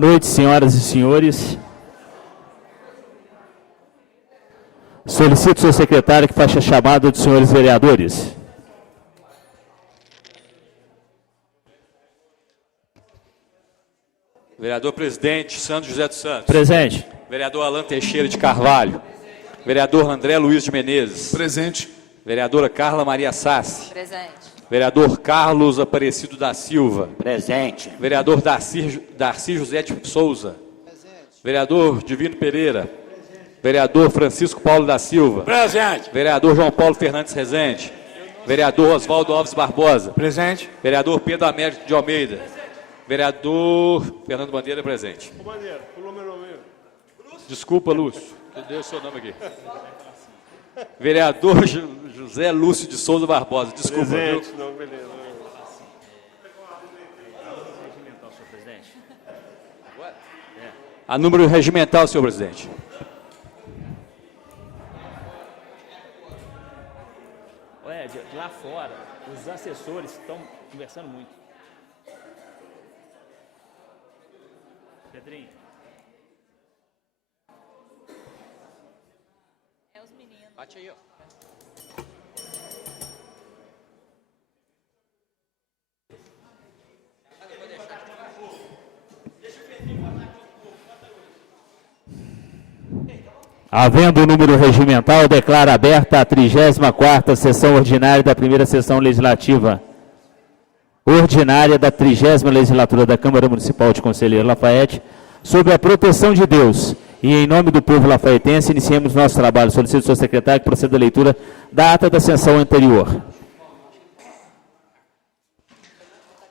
Boa noite, senhoras e senhores. Solicito ao seu secretário que faça a chamada dos senhores vereadores. Vereador presidente Sandro José dos Santos. Presente. Vereador Alan Teixeira de Carvalho. Vereador André Luiz de Menezes. Presente. Vereadora Carla Maria Sassi. Presente. Vereador Carlos Aparecido da Silva. Presente. Vereador Darcy José de Souza. Presente. Vereador Divino Pereira. Presente. Vereador Francisco Paulo da Silva. Presente. Vereador João Paulo Fernandes Rezende. Vereador Oswaldo Alves Barbosa. Presente. Vereador Pedro Américo de Almeida. Vereador Fernando Bandeira presente. Bandeira, pulou meu nome. Desculpa, Lúcio, que deu o seu nome aqui. Vereador José Lúcio de Souza Barbosa. Desculpa, Presente, viu? não, beleza. Regimental, senhor presidente. A número regimental, senhor presidente. Ué, de lá fora, os assessores estão conversando muito. Pedrinho. É os meninos. Bate aí, ó. Havendo o número regimental, declaro aberta a 34ª sessão ordinária da primeira sessão legislativa ordinária da 30ª legislatura da Câmara Municipal de Conselheiro Lafayette, sob a proteção de Deus e em nome do povo lafaiense, iniciemos nosso trabalho. Solicito ao senhor secretário que proceda a leitura da ata da sessão anterior.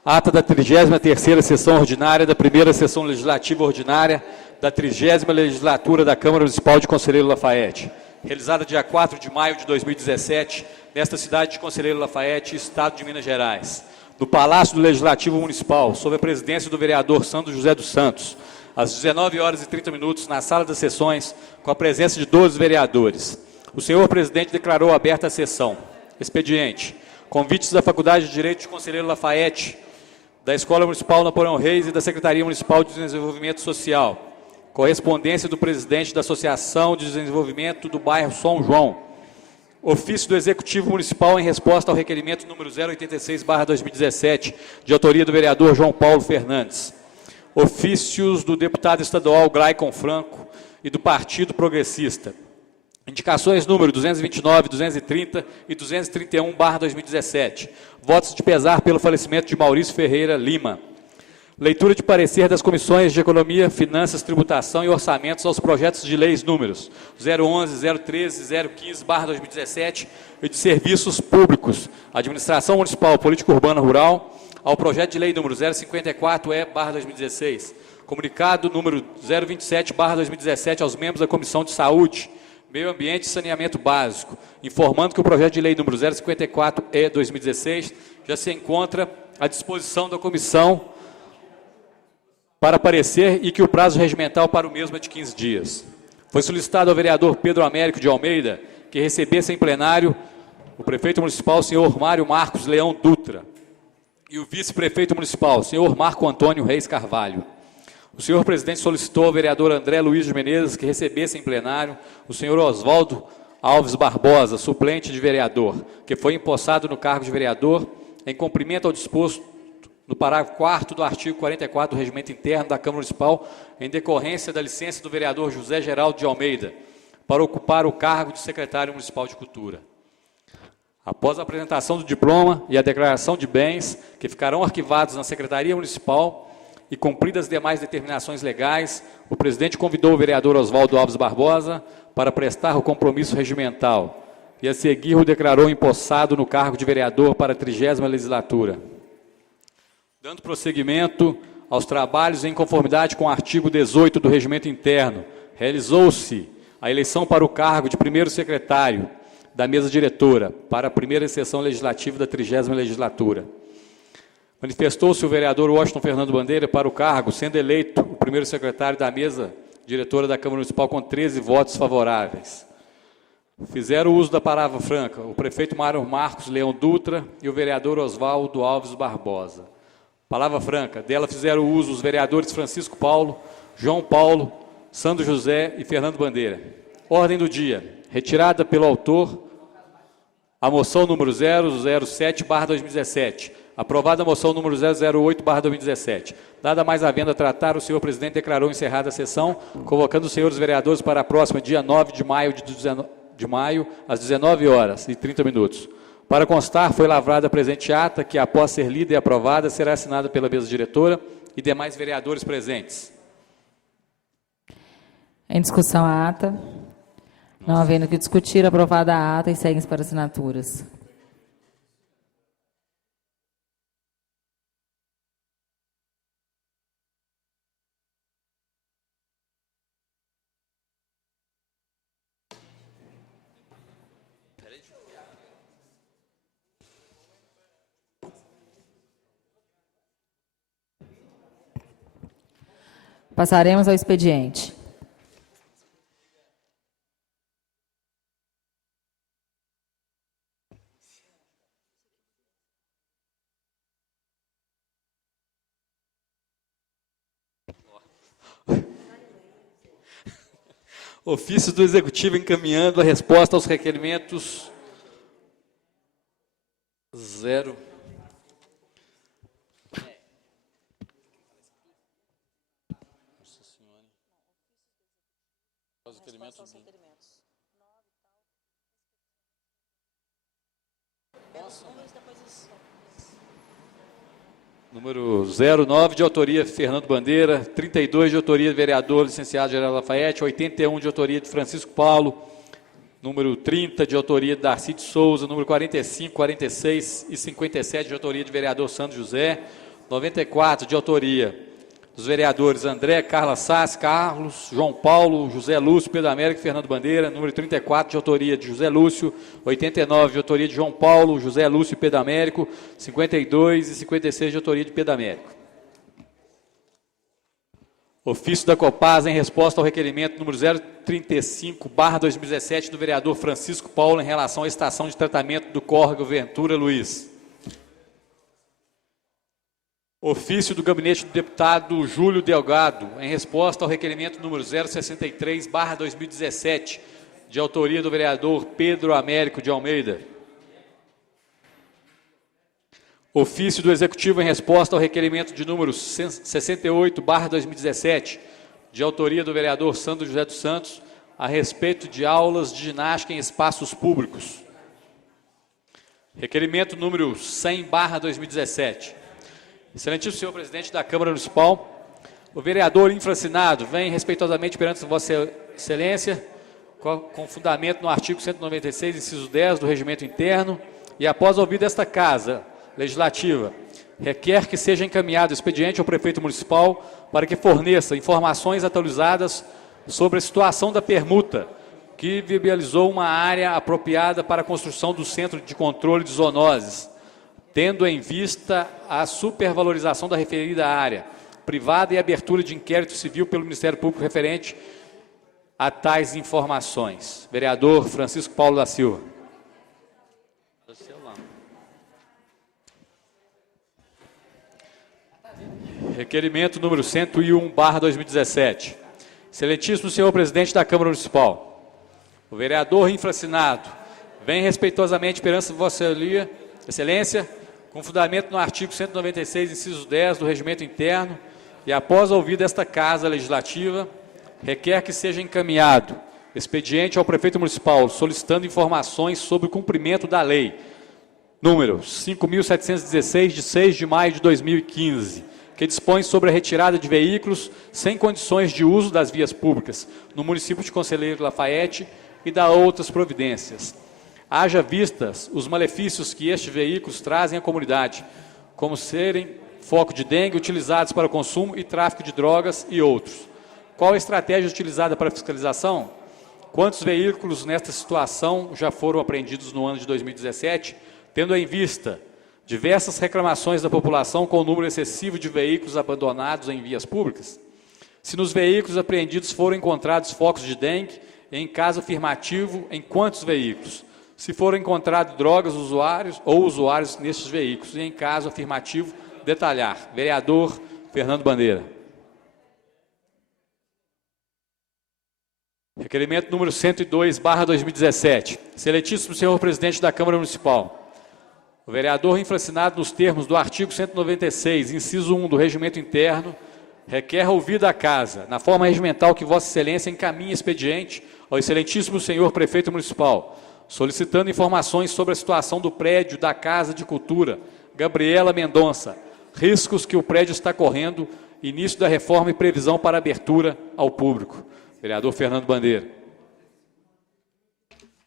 Ata da 33ª sessão ordinária da primeira sessão legislativa ordinária da 30ª legislatura da Câmara Municipal de Conselheiro Lafayette, realizada dia 4 de maio de 2017, nesta cidade de Conselheiro Lafayette, estado de Minas Gerais, no Palácio do Legislativo Municipal, sob a presidência do vereador Sandro José dos Santos, às 19h30, na sala das sessões, com a presença de 12 vereadores. O senhor presidente declarou aberta a sessão. Expediente. Convites da Faculdade de Direito de Conselheiro Lafayette, da Escola Municipal Napoleão Reis e da Secretaria Municipal de Desenvolvimento Social. Correspondência do presidente da Associação de Desenvolvimento do Bairro São João. Ofício do Executivo Municipal em resposta ao requerimento número 086/2017, de autoria do vereador João Paulo Fernandes. Ofícios do deputado estadual Glaicon Franco e do Partido Progressista. Indicações número 229, 230 e 231/2017. Votos de pesar pelo falecimento de Maurício Ferreira Lima. Leitura de parecer das comissões de Economia, Finanças, Tributação e Orçamentos aos projetos de leis números 011, 013 e 015/2017 e de Serviços Públicos, Administração Municipal, Política Urbana Rural, ao projeto de lei número 054/2016. Comunicado número 027/2017 aos membros da Comissão de Saúde, Meio Ambiente e Saneamento Básico, informando que o projeto de lei número 054/2016 já se encontra à disposição da comissão para parecer e que o prazo regimental para o mesmo é de 15 dias. Foi solicitado ao vereador Pedro Américo de Almeida que recebesse em plenário o prefeito municipal, senhor Mário Marcos Leão Dutra, e o vice-prefeito municipal, senhor Marco Antônio Reis Carvalho. O senhor presidente solicitou ao vereador André Luiz de Menezes que recebesse em plenário o senhor Oswaldo Alves Barbosa, suplente de vereador, que foi empossado no cargo de vereador em cumprimento ao disposto no parágrafo 4º do artigo 44 do Regimento Interno da Câmara Municipal, em decorrência da licença do vereador José Geraldo de Almeida, para ocupar o cargo de secretário municipal de Cultura. Após a apresentação do diploma e a declaração de bens, que ficarão arquivados na Secretaria Municipal e cumpridas as demais determinações legais, o presidente convidou o vereador Oswaldo Alves Barbosa para prestar o compromisso regimental e, a seguir, o declarou empossado no cargo de vereador para a 30ª legislatura. Dando prosseguimento aos trabalhos em conformidade com o artigo 18 do Regimento Interno, realizou-se a eleição para o cargo de primeiro secretário da mesa diretora para a primeira sessão legislativa da 30ª legislatura. Manifestou-se o vereador Washington Fernando Bandeira para o cargo, sendo eleito o primeiro secretário da mesa diretora da Câmara Municipal com 13 votos favoráveis. Fizeram uso da palavra franca o prefeito Mário Marcos Leão Dutra e o vereador Oswaldo Alves Barbosa. Palavra franca. Dela fizeram uso os vereadores Francisco Paulo, João Paulo, Sandro José e Fernando Bandeira. Ordem do dia. Retirada pelo autor a moção número 007/2017. Aprovada a moção número 008/2017. Dada mais a venda a tratar, o senhor presidente declarou encerrada a sessão, convocando os senhores vereadores para a próxima dia 9 de maio, às 19h30. Para constar, foi lavrada a presente ata, que após ser lida e aprovada, será assinada pela mesa diretora e demais vereadores presentes. Em discussão a ata. Não havendo que discutir, aprovada a ata e seguem para assinaturas. Passaremos ao expediente. Ofício do Executivo encaminhando a resposta aos requerimentos 0. Nossa Senhora. Os requerimentos. Número 09, de autoria Fernando Bandeira, 32 de autoria do vereador licenciado Geraldo Lafayette, 81 de autoria de Francisco Paulo, número 30 de autoria de Darcy de Souza, número 45, 46 e 57 de autoria de vereador Sandro José, 94 de autoria dos vereadores André, Carla Sassi, Carlos, João Paulo, José Lúcio, Pedro Américo e Fernando Bandeira, número 34 de autoria de José Lúcio, 89 de autoria de João Paulo, José Lúcio e Pedro Américo, 52 e 56 de autoria de Pedro Américo. Ofício da Copasa em resposta ao requerimento número 035/2017 do vereador Francisco Paulo em relação à estação de tratamento do córrego Ventura Luiz. Ofício do gabinete do deputado Júlio Delgado, em resposta ao requerimento número 063/2017, de autoria do vereador Pedro Américo de Almeida. Ofício do Executivo em resposta ao requerimento de número 68/2017, de autoria do vereador Sandro José dos Santos, a respeito de aulas de ginástica em espaços públicos. Requerimento número 100/2017. Excelentíssimo senhor presidente da Câmara Municipal, o vereador infracinado vem respeitosamente perante Vossa Excelência, com fundamento no artigo 196, inciso 10 do Regimento Interno, e após ouvir desta Casa Legislativa, requer que seja encaminhado expediente ao prefeito municipal para que forneça informações atualizadas sobre a situação da permuta que viabilizou uma área apropriada para a construção do Centro de Controle de Zoonoses, tendo em vista a supervalorização da referida área privada e abertura de inquérito civil pelo Ministério Público referente a tais informações. Vereador Francisco Paulo da Silva. Requerimento número 101/2017. Excelentíssimo senhor presidente da Câmara Municipal, o vereador infracinado vem respeitosamente perante Vossa Excelência, com fundamento no artigo 196, inciso 10 do Regimento Interno, e após ouvida esta Casa Legislativa, requer que seja encaminhado expediente ao prefeito municipal solicitando informações sobre o cumprimento da lei número 5.716, de 6 de maio de 2015, que dispõe sobre a retirada de veículos sem condições de uso das vias públicas no município de Conselheiro Lafayette e da outras providências. Haja vistas os malefícios que estes veículos trazem à comunidade, como serem foco de dengue, utilizados para consumo e tráfico de drogas e outros. Qual a estratégia utilizada para a fiscalização? Quantos veículos nesta situação já foram apreendidos no ano de 2017, tendo em vista diversas reclamações da população com o número excessivo de veículos abandonados em vias públicas? Se nos veículos apreendidos foram encontrados focos de dengue, em caso afirmativo, em quantos veículos? Se foram encontrados drogas, usuários nestes veículos, e em caso afirmativo, detalhar. Vereador Fernando Bandeira. Requerimento número 102/2017. Excelentíssimo senhor presidente da Câmara Municipal. O vereador infracinado nos termos do artigo 196, inciso 1 do Regimento Interno, requer ouvida a casa, na forma regimental que Vossa Excelência encaminhe expediente ao excelentíssimo senhor prefeito municipal, solicitando informações sobre a situação do prédio da Casa de Cultura, Gabriela Mendonça, riscos que o prédio está correndo, início da reforma e previsão para abertura ao público. Vereador Fernando Bandeira.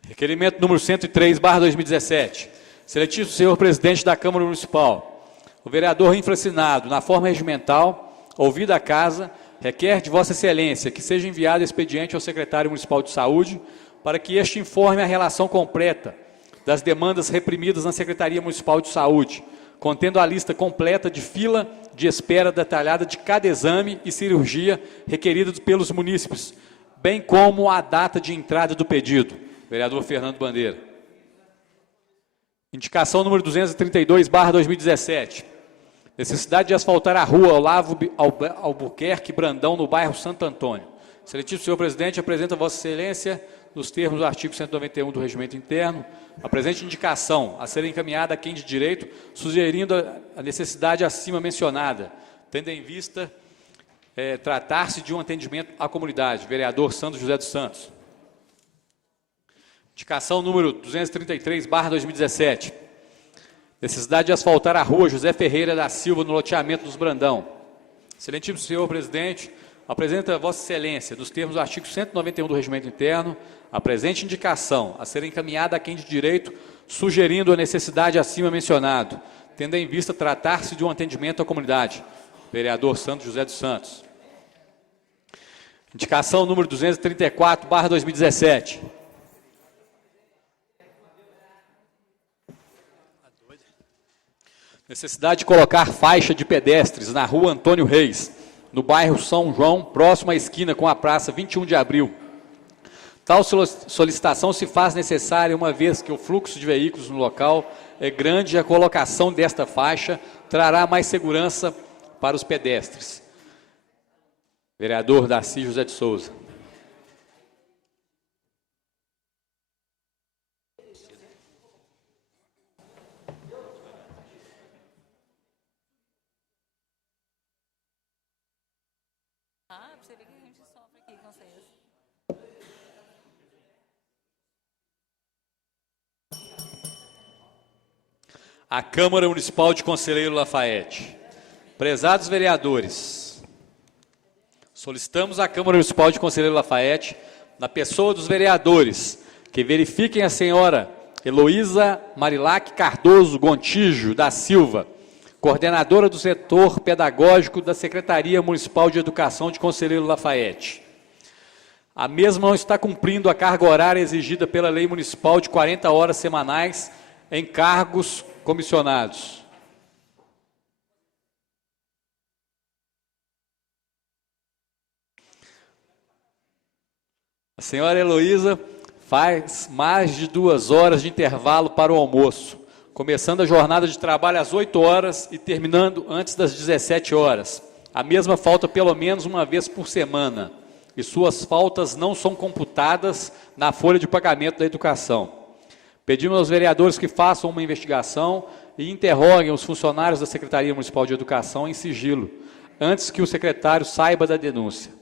Requerimento número 103/2017. Excelentíssimo senhor presidente da Câmara Municipal. O vereador infracinado, na forma regimental, ouvida a casa, requer de Vossa Excelência que seja enviado expediente ao secretário municipal de saúde para que este informe a relação completa das demandas reprimidas na Secretaria Municipal de Saúde, contendo a lista completa de fila de espera detalhada de cada exame e cirurgia requeridos pelos munícipes, bem como a data de entrada do pedido. Vereador Fernando Bandeira. Indicação número 232/2017. Necessidade de asfaltar a rua Olavo Albuquerque Brandão, no bairro Santo Antônio. Excelentíssimo senhor presidente, apresenta a Vossa Excelência, nos termos do artigo 191 do Regimento Interno, a presente indicação a ser encaminhada a quem de direito, sugerindo a necessidade acima mencionada, tendo em vista tratar-se de um atendimento à comunidade. Vereador Sandro José dos Santos. Indicação número 233/2017. Necessidade de asfaltar a rua José Ferreira da Silva, no loteamento dos Brandão. Excelentíssimo senhor presidente, apresenta a Vossa Excelência, nos termos do artigo 191 do Regimento Interno, a presente indicação a ser encaminhada a quem de direito, sugerindo a necessidade acima mencionado, tendo em vista tratar-se de um atendimento à comunidade. Vereador Sandro José dos Santos. Indicação número 234/2017. Necessidade de colocar faixa de pedestres na rua Antônio Reis, no bairro São João, próximo à esquina com a praça 21 de abril. Tal solicitação se faz necessária uma vez que o fluxo de veículos no local é grande e a colocação desta faixa trará mais segurança para os pedestres. Vereador Darcy José de Souza. Você vê que a gente sofre aqui com vocês. A Câmara Municipal de Conselheiro Lafayette. Prezados vereadores, solicitamos à Câmara Municipal de Conselheiro Lafayette, na pessoa dos vereadores, que verifiquem a senhora Heloísa Marilac Cardoso Gontijo da Silva, coordenadora do setor pedagógico da Secretaria Municipal de Educação de Conselheiro Lafayette. A mesma não está cumprindo a carga horária exigida pela Lei Municipal de 40 horas semanais em cargos comissionados. A senhora Heloísa faz mais de 2 horas de intervalo para o almoço, começando a jornada de trabalho às 8 horas e terminando antes das 17 horas. A mesma falta pelo menos uma vez por semana, e suas faltas não são computadas na folha de pagamento da educação. Pedimos aos vereadores que façam uma investigação e interroguem os funcionários da Secretaria Municipal de Educação em sigilo, antes que o secretário saiba da denúncia,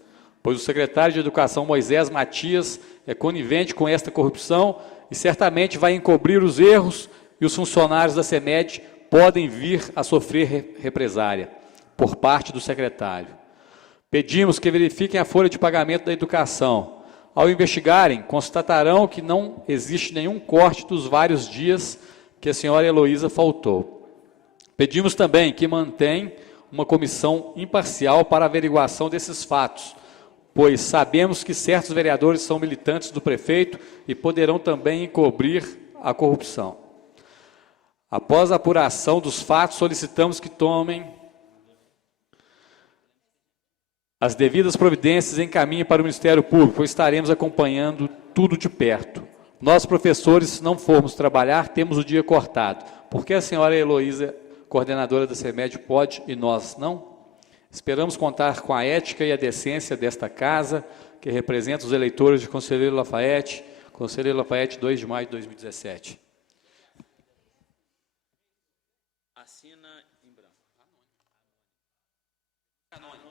pois o secretário de Educação, Moisés Matias, é conivente com esta corrupção e certamente vai encobrir os erros e os funcionários da CEMED podem vir a sofrer represália por parte do secretário. Pedimos que verifiquem a folha de pagamento da educação. Ao investigarem, constatarão que não existe nenhum corte dos vários dias que a senhora Heloísa faltou. Pedimos também que mantenham uma comissão imparcial para averiguação desses fatos, pois sabemos que certos vereadores são militantes do prefeito e poderão também encobrir a corrupção. Após a apuração dos fatos, solicitamos que tomem as devidas providências e encaminhem para o Ministério Público, pois estaremos acompanhando tudo de perto. Nós, professores, se não formos trabalhar, temos o dia cortado. Por que a senhora Heloísa coordenadora da CEMED pode e nós não? Esperamos contar com a ética e a decência desta casa, que representa os eleitores de Conselheiro Lafaiete, 2 de maio de 2017. Assina em branco. Anônimo.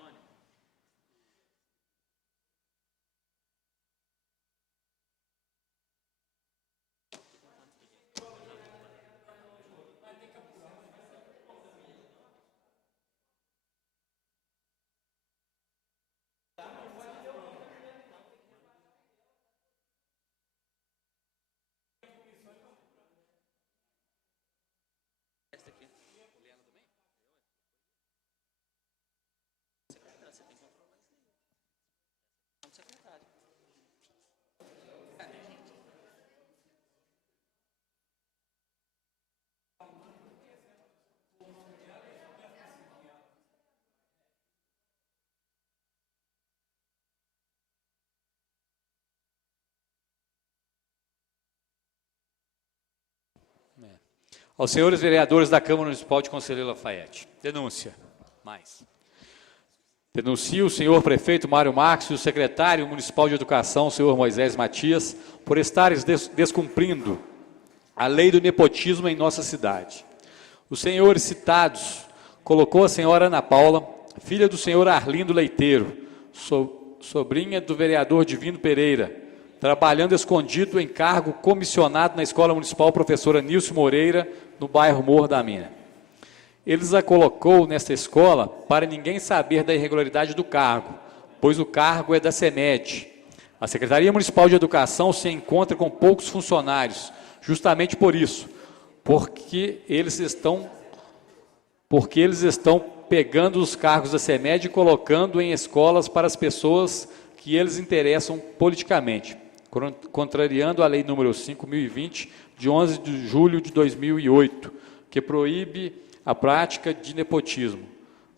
Aos senhores vereadores da Câmara Municipal de Conselheiro Lafaiete. Denúncia. Mais. Denuncia o senhor prefeito Mário Marques e o secretário municipal de educação, o senhor Moisés Matias, por estarem descumprindo a lei do nepotismo em nossa cidade. Os senhores citados colocou a senhora Ana Paula, filha do senhor Arlindo Leiteiro, sobrinha do vereador Divino Pereira, trabalhando escondido em cargo comissionado na Escola Municipal Professora Nilce Moreira, no bairro Morro da Mina. Eles a colocou nesta escola para ninguém saber da irregularidade do cargo, pois o cargo é da CEMED. A Secretaria Municipal de Educação se encontra com poucos funcionários, justamente por isso, porque eles estão pegando os cargos da CEMED e colocando em escolas para as pessoas que eles interessam politicamente, contrariando a Lei número 5.020, de 11 de julho de 2008, que proíbe a prática de nepotismo,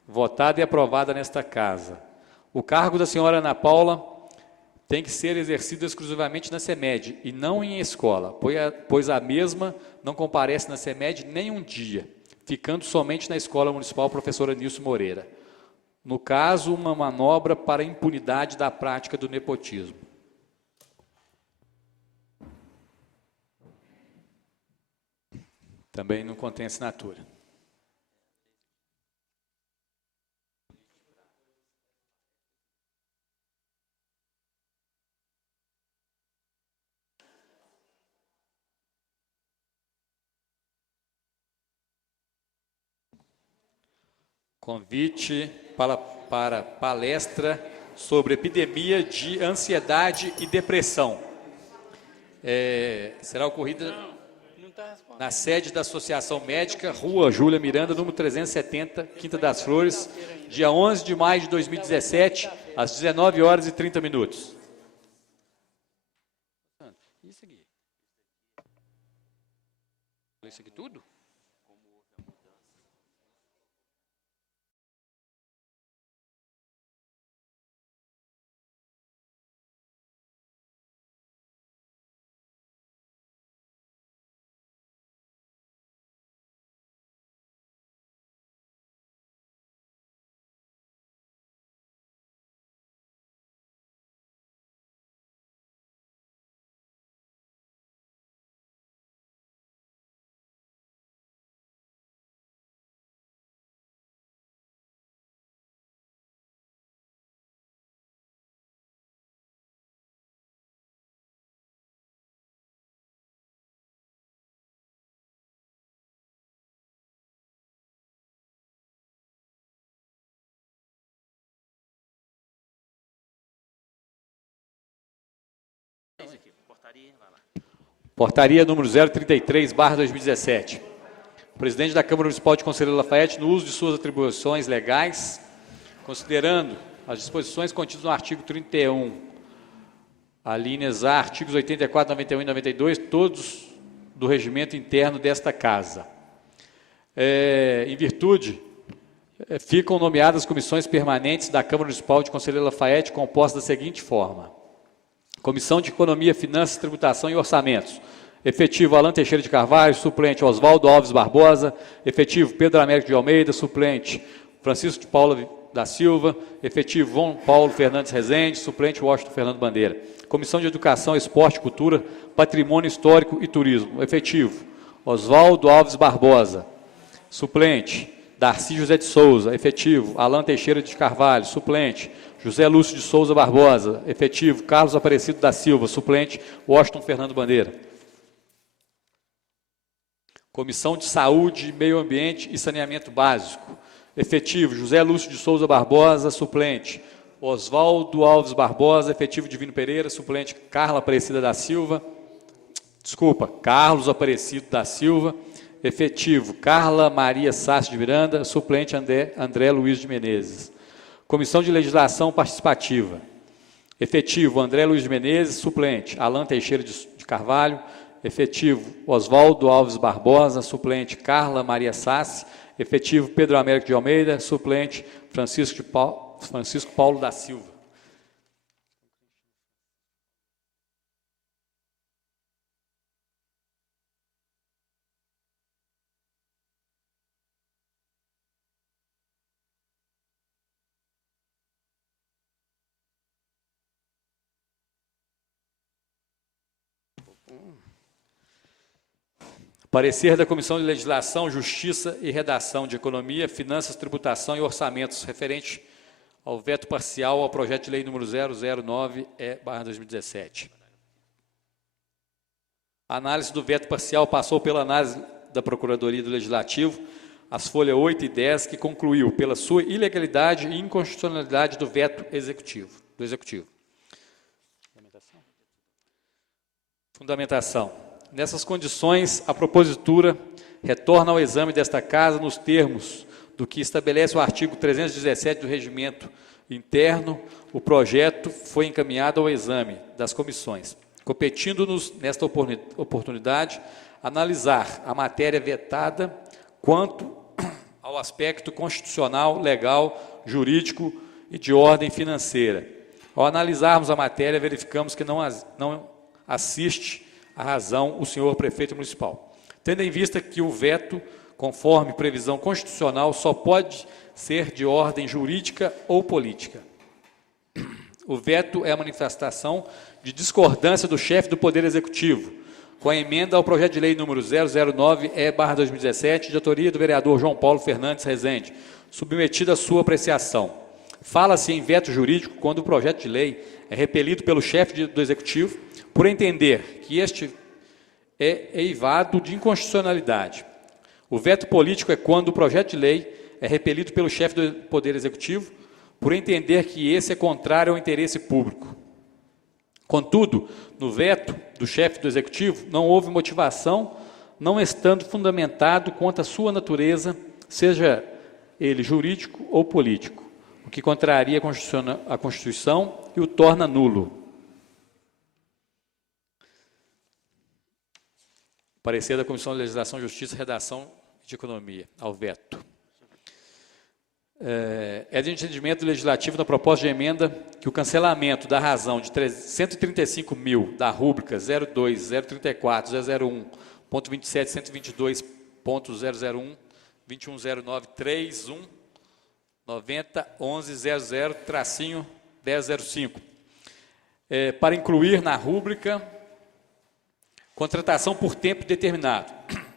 votada e aprovada nesta casa. O cargo da senhora Ana Paula tem que ser exercido exclusivamente na CEMED e não em escola, pois a mesma não comparece na CEMED nem um dia, ficando somente na Escola Municipal Professora Nilce Moreira. No caso, uma manobra para a impunidade da prática do nepotismo. Também não contém assinatura. Convite para palestra sobre epidemia de ansiedade e depressão. Será ocorrida na sede da Associação Médica, Rua Júlia Miranda, número 370, Quinta das Flores, dia 11 de maio de 2017, às 19h30. Isso aqui tudo? Portaria número 033/2017. O presidente da Câmara Municipal de Conselheiro Lafaiete, no uso de suas atribuições legais, considerando as disposições contidas no artigo 31, alíneas A, artigos 84, 91 e 92, todos do regimento interno desta casa. Em virtude, ficam nomeadas comissões permanentes da Câmara Municipal de Conselheiro Lafaiete, compostas da seguinte forma: Comissão de Economia, Finanças, Tributação e Orçamentos. Efetivo, Alan Teixeira de Carvalho. Suplente, Oswaldo Alves Barbosa. Efetivo, Pedro Américo de Almeida. Suplente, Francisco de Paula da Silva. Efetivo, João Paulo Fernandes Rezende. Suplente, Washington Fernando Bandeira. Comissão de Educação, Esporte, Cultura, Patrimônio Histórico e Turismo. Efetivo, Oswaldo Alves Barbosa. Suplente, Darcy José de Souza. Efetivo, Alan Teixeira de Carvalho. Suplente, José Lúcio de Souza Barbosa. Efetivo, Carlos Aparecido da Silva. Suplente, Washington Fernando Bandeira. Comissão de Saúde, Meio Ambiente e Saneamento Básico. Efetivo, José Lúcio de Souza Barbosa. Suplente, Oswaldo Alves Barbosa. Efetivo, Divino Pereira. Suplente, Carlos Aparecido da Silva. Efetivo, Carla Maria Sassi de Miranda. Suplente, André Luiz de Menezes. Comissão de Legislação Participativa. Efetivo, André Luiz de Menezes. Suplente, Alan Teixeira de Carvalho. Efetivo, Oswaldo Alves Barbosa. Suplente, Carla Maria Sassi. Efetivo, Pedro Américo de Almeida. Suplente, Francisco Paulo da Silva. Parecer da Comissão de Legislação, Justiça e Redação de Economia, Finanças, Tributação e Orçamentos, referente ao veto parcial ao projeto de lei número 009/2017. A análise do veto parcial passou pela análise da Procuradoria do Legislativo, as folhas 8 e 10, que concluiu pela sua ilegalidade e inconstitucionalidade do veto executivo. Fundamentação. Nessas condições, a propositura retorna ao exame desta Casa nos termos do que estabelece o artigo 317 do Regimento Interno. O projeto foi encaminhado ao exame das comissões, competindo-nos, nesta oportunidade, analisar a matéria vetada quanto ao aspecto constitucional, legal, jurídico e de ordem financeira. Ao analisarmos a matéria, verificamos que não assiste a razão o senhor prefeito municipal, tendo em vista que o veto, conforme previsão constitucional, só pode ser de ordem jurídica ou política. O veto é a manifestação de discordância do chefe do Poder Executivo, com a emenda ao projeto de lei número 009/2017, de autoria do vereador João Paulo Fernandes Rezende, submetida à sua apreciação. Fala-se em veto jurídico quando o projeto de lei é repelido pelo chefe do Executivo, por entender que este é eivado de inconstitucionalidade. O veto político é quando o projeto de lei é repelido pelo chefe do Poder Executivo, por entender que esse é contrário ao interesse público. Contudo, no veto do chefe do Executivo, não houve motivação, não estando fundamentado quanto à sua natureza, seja ele jurídico ou político, o que contraria a Constituição e o torna nulo. Parecer da Comissão de Legislação, Justiça e Redação de Economia, ao veto. É de entendimento legislativo na proposta de emenda que o cancelamento da razão de 135 mil da rúbrica 02, 034, 001.27, 122.001, 2109, 31, 90, 11, 00, tracinho 1005, para incluir na rúbrica contratação por tempo determinado.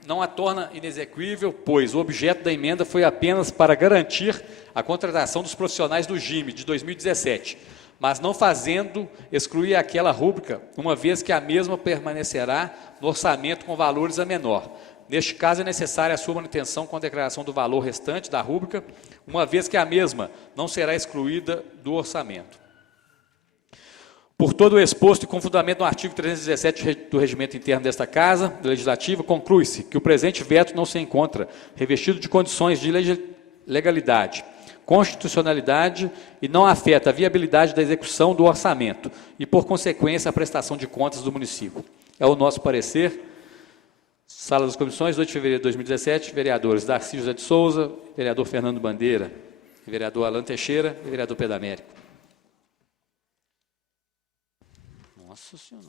Não a torna inexequível, pois o objeto da emenda foi apenas para garantir a contratação dos profissionais do GIME de 2017, mas não fazendo excluir aquela rúbrica, uma vez que a mesma permanecerá no orçamento com valores a menor. Neste caso, é necessária a sua manutenção com a declaração do valor restante da rúbrica, uma vez que a mesma não será excluída do orçamento. Por todo o exposto e com fundamento no artigo 317 do Regimento Interno desta Casa Legislativa, conclui-se que o presente veto não se encontra revestido de condições de legalidade, constitucionalidade e não afeta a viabilidade da execução do orçamento e, por consequência, a prestação de contas do município. É o nosso parecer. Sala das Comissões, 2 de fevereiro de 2017, vereadores Darcy José de Souza, vereador Fernando Bandeira, vereador Alan Teixeira e vereador Pedro Américo. Nossa Senhora.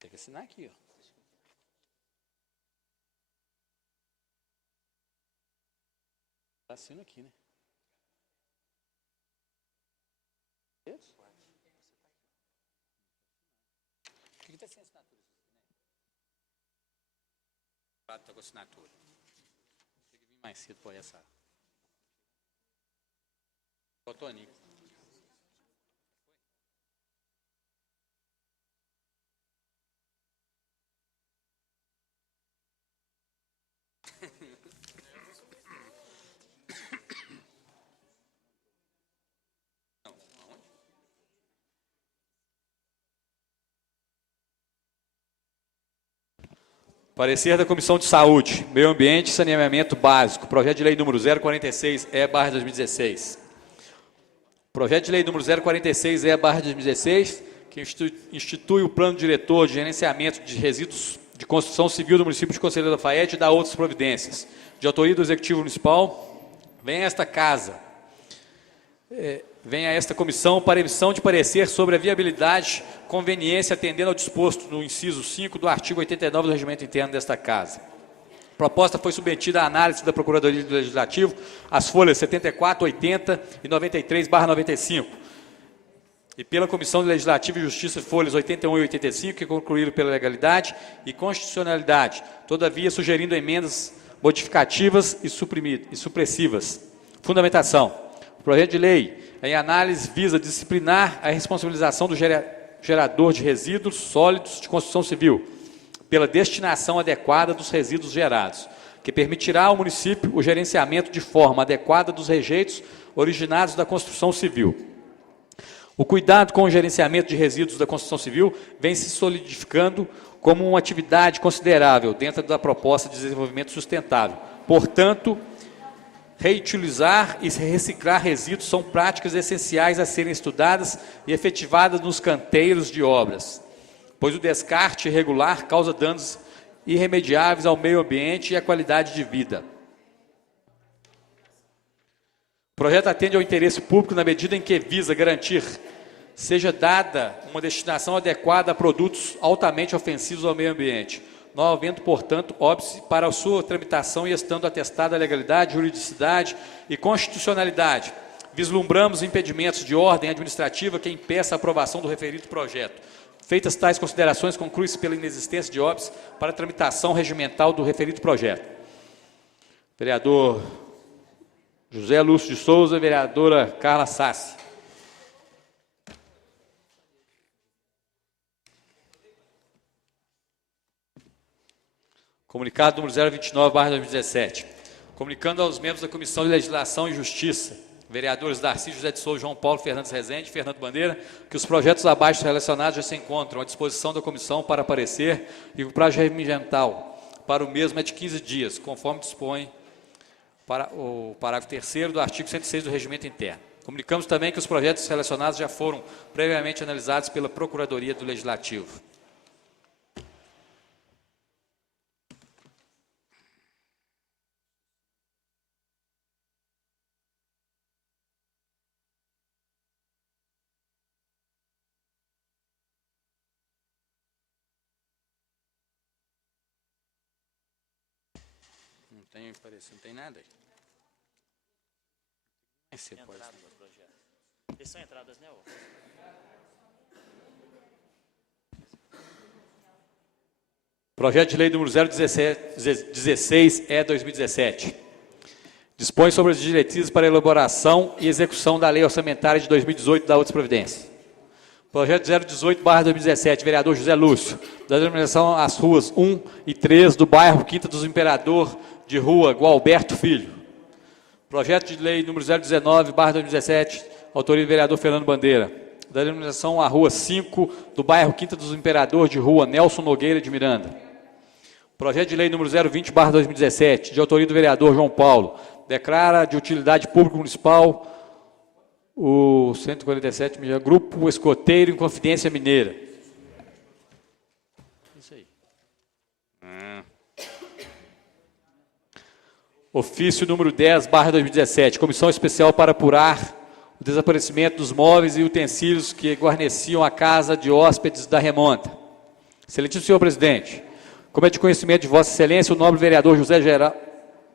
Tem que assinar aqui, ó. Assina aqui, né? O que está sem assinatura? Está com assinatura. Tem que vir mais cedo para essa. O Toninho. Parecer da Comissão de Saúde, Meio Ambiente e Saneamento Básico. Projeto de Lei número 046-E/2016. Projeto de Lei número 046-E/2016, que institui o Plano Diretor de Gerenciamento de Resíduos de Construção Civil do município de Conselheiro da Lafaiete e dá outras providências. De autoria do Executivo Municipal, vem a esta casa, vem a esta comissão para emissão de parecer sobre a viabilidade, conveniência, atendendo ao disposto no inciso 5 do artigo 89 do Regimento Interno desta Casa. A proposta foi submetida à análise da Procuradoria do Legislativo, as folhas 74, 80 e 93/95, e pela Comissão de Legislativo e Justiça, folhas 81 e 85, que concluíram pela legalidade e constitucionalidade, todavia sugerindo emendas modificativas e supressivas. Fundamentação. O projeto de lei em análise visa disciplinar a responsabilização do gerador de resíduos sólidos de construção civil pela destinação adequada dos resíduos gerados, que permitirá ao município o gerenciamento de forma adequada dos rejeitos originados da construção civil. O cuidado com o gerenciamento de resíduos da construção civil vem se solidificando como uma atividade considerável dentro da proposta de desenvolvimento sustentável. Portanto, reutilizar e reciclar resíduos são práticas essenciais a serem estudadas e efetivadas nos canteiros de obras, pois o descarte irregular causa danos irremediáveis ao meio ambiente e à qualidade de vida. O projeto atende ao interesse público na medida em que visa garantir seja dada uma destinação adequada a produtos altamente ofensivos ao meio ambiente, não havendo, portanto, óbice para a sua tramitação e estando atestada a legalidade, juridicidade e constitucionalidade. Vislumbramos impedimentos de ordem administrativa que impeça a aprovação do referido projeto. Feitas tais considerações, conclui-se pela inexistência de óbice para a tramitação regimental do referido projeto. Vereador José Lúcio de Souza, vereadora Carla Sassi. Comunicado número 029/2017. Comunicando aos membros da Comissão de Legislação e Justiça, vereadores Darcy José de Souza, João Paulo Fernandes Rezende e Fernando Bandeira, que os projetos abaixo relacionados já se encontram à disposição da comissão para parecer e o prazo regimental para o mesmo é de 15 dias, conforme dispõe para o parágrafo 3º do artigo 106 do Regimento Interno. Comunicamos também que os projetos relacionados já foram previamente analisados pela Procuradoria do Legislativo. Não tem nada aí. Eles são entradas, né? Projeto de Lei número 016/2017. Dispõe sobre as diretrizes para elaboração e execução da Lei Orçamentária de 2018 da outras providências. Projeto 018/2017, vereador José Lúcio, da denominação às ruas 1 e 3 do bairro Quinta dos Imperador, de rua Gualberto Filho. Projeto de lei número 019/2017, autoria do vereador Fernando Bandeira, da denominação à rua 5 do bairro Quinta dos Imperador, de rua Nelson Nogueira de Miranda. Projeto de lei número 020/2017, de autoria do vereador João Paulo, declara de utilidade pública municipal o 147 Grupo Escoteiro em Confidência Mineira. Isso aí. Ofício número 10/2017, Comissão Especial para apurar o desaparecimento dos móveis e utensílios que guarneciam a casa de hóspedes da Remonta. Excelentíssimo senhor presidente, como é de conhecimento de Vossa Excelência, o nobre vereador José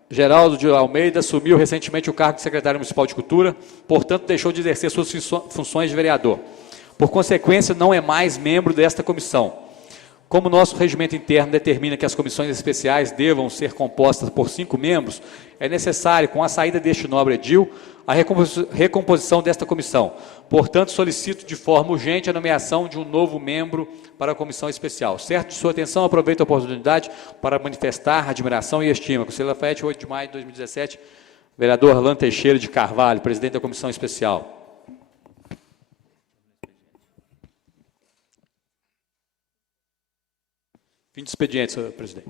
Geraldo de Almeida assumiu recentemente o cargo de secretário municipal de Cultura, portanto, deixou de exercer suas funções de vereador. Por consequência, não é mais membro desta comissão. Como o nosso regimento interno determina que as comissões especiais devam ser compostas por 5 membros, é necessário, com a saída deste nobre edil, a recomposição desta comissão. Portanto, solicito de forma urgente a nomeação de um novo membro para a comissão especial. Certo de sua atenção, aproveito a oportunidade para manifestar admiração e estima. Conselheiro Lafayette, 8 de maio de 2017, vereador Orlando Teixeira de Carvalho, presidente da comissão especial. Fim de expediente, senhor presidente.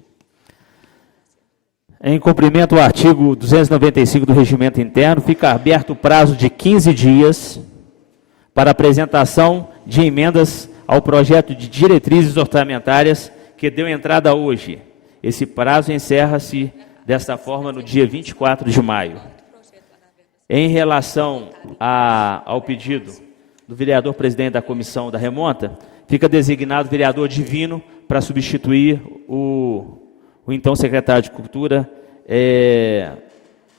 Em cumprimento ao artigo 295 do Regimento Interno, fica aberto o prazo de 15 dias para apresentação de emendas ao projeto de diretrizes orçamentárias que deu entrada hoje. Esse prazo encerra-se desta forma no dia 24 de maio. Em relação ao pedido do vereador presidente da comissão da Remonta, fica designado o vereador Divino para substituir o então secretário de Cultura,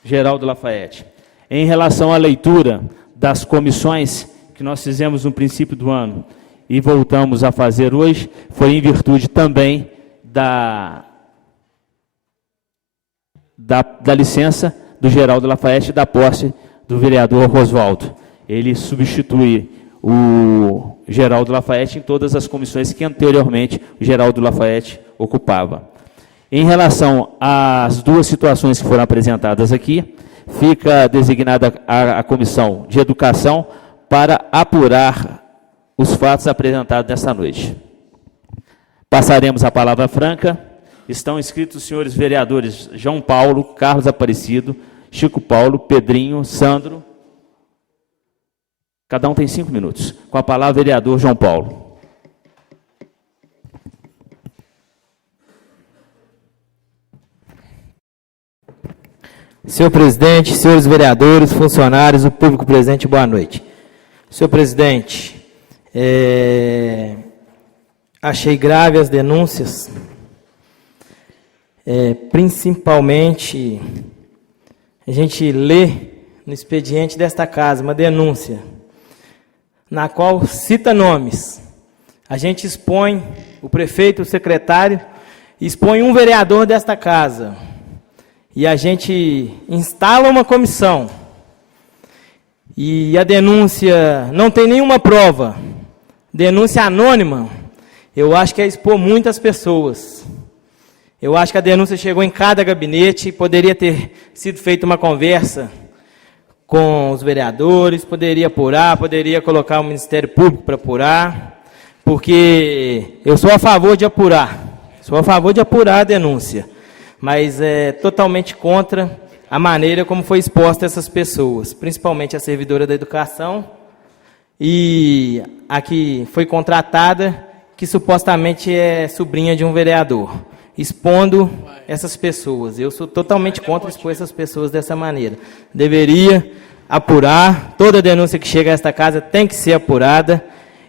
Geraldo Lafayette. Em relação à leitura das comissões que nós fizemos no princípio do ano e voltamos a fazer hoje, foi em virtude também da licença do Geraldo Lafayette e da posse do vereador Rosvaldo. Ele substitui o Geraldo Lafayette em todas as comissões que anteriormente o Geraldo Lafayette ocupava. Em relação às duas situações que foram apresentadas aqui, fica designada a Comissão de Educação para apurar os fatos apresentados nesta noite. Passaremos a palavra franca. Estão inscritos os senhores vereadores João Paulo, Carlos Aparecido, Chico Paulo, Pedrinho, Sandro. Cada um tem 5 minutos. Com a palavra, vereador João Paulo. Senhor presidente, senhores vereadores, funcionários, o público presente, boa noite. Senhor presidente, achei grave as denúncias, principalmente a gente lê no expediente desta casa uma denúncia na qual cita nomes. A gente expõe o prefeito, o secretário, expõe um vereador desta casa. E a gente instala uma comissão. E a denúncia não tem nenhuma prova. Denúncia anônima, eu acho que é expor muitas pessoas. Eu acho que a denúncia chegou em cada gabinete, poderia ter sido feita uma conversa com os vereadores, poderia apurar, poderia colocar o Ministério Público para apurar, porque eu sou a favor de apurar, a denúncia, mas é totalmente contra a maneira como foi exposta essas pessoas, principalmente a servidora da educação e a que foi contratada, que supostamente é sobrinha de um vereador, expondo essas pessoas. Eu sou totalmente contra expor essas pessoas dessa maneira. Deveria apurar, toda denúncia que chega a esta casa tem que ser apurada,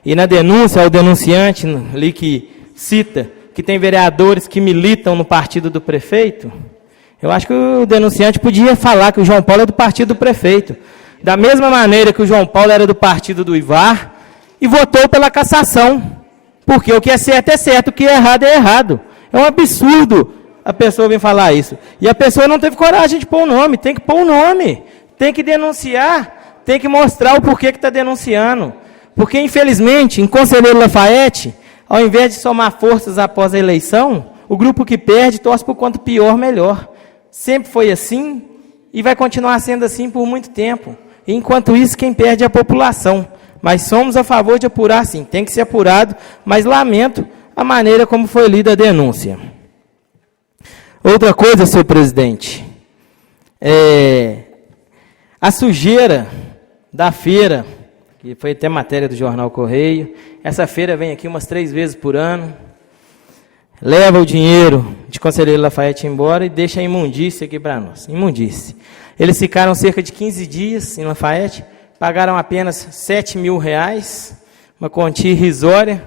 e na denúncia, o denunciante ali que cita que tem vereadores que militam no partido do prefeito, eu acho que o denunciante podia falar que o João Paulo é do partido do prefeito, da mesma maneira que o João Paulo era do partido do Ivar, e votou pela cassação, porque o que é certo, o que é errado. É um absurdo a pessoa vir falar isso. E a pessoa não teve coragem de pôr o nome, tem que pôr o nome, tem que denunciar, tem que mostrar o porquê que está denunciando. Porque, infelizmente, em Conselheiro Lafayette, ao invés de somar forças após a eleição, o grupo que perde torce por quanto pior, melhor. Sempre foi assim e vai continuar sendo assim por muito tempo. E, enquanto isso, quem perde é a população. Mas somos a favor de apurar, sim, tem que ser apurado, mas lamento a maneira como foi lida a denúncia. Outra coisa, senhor presidente, a sujeira da feira, que foi até matéria do jornal Correio, essa feira vem aqui umas 3 vezes por ano, leva o dinheiro de Conselheiro Lafayette embora e deixa a imundície aqui para nós, imundície. Eles ficaram cerca de 15 dias em Lafayette, pagaram apenas R$7.000, uma quantia irrisória,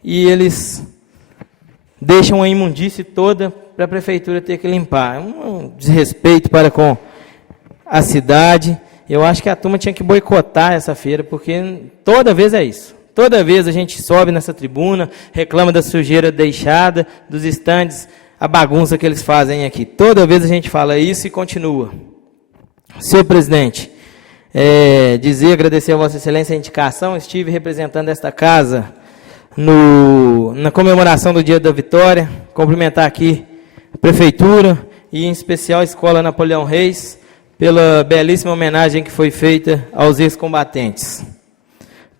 e eles deixam a imundície toda para a prefeitura ter que limpar. É um desrespeito para com a cidade. Eu acho que a turma tinha que boicotar essa feira, porque toda vez é isso. Toda vez a gente sobe nessa tribuna, reclama da sujeira deixada, dos estandes, a bagunça que eles fazem aqui. Toda vez a gente fala isso e continua. Senhor presidente, agradecer a Vossa Excelência a indicação. Estive representando esta casa na comemoração do Dia da Vitória. Cumprimentar aqui a Prefeitura e, em especial, a Escola Napoleão Reis, pela belíssima homenagem que foi feita aos ex-combatentes.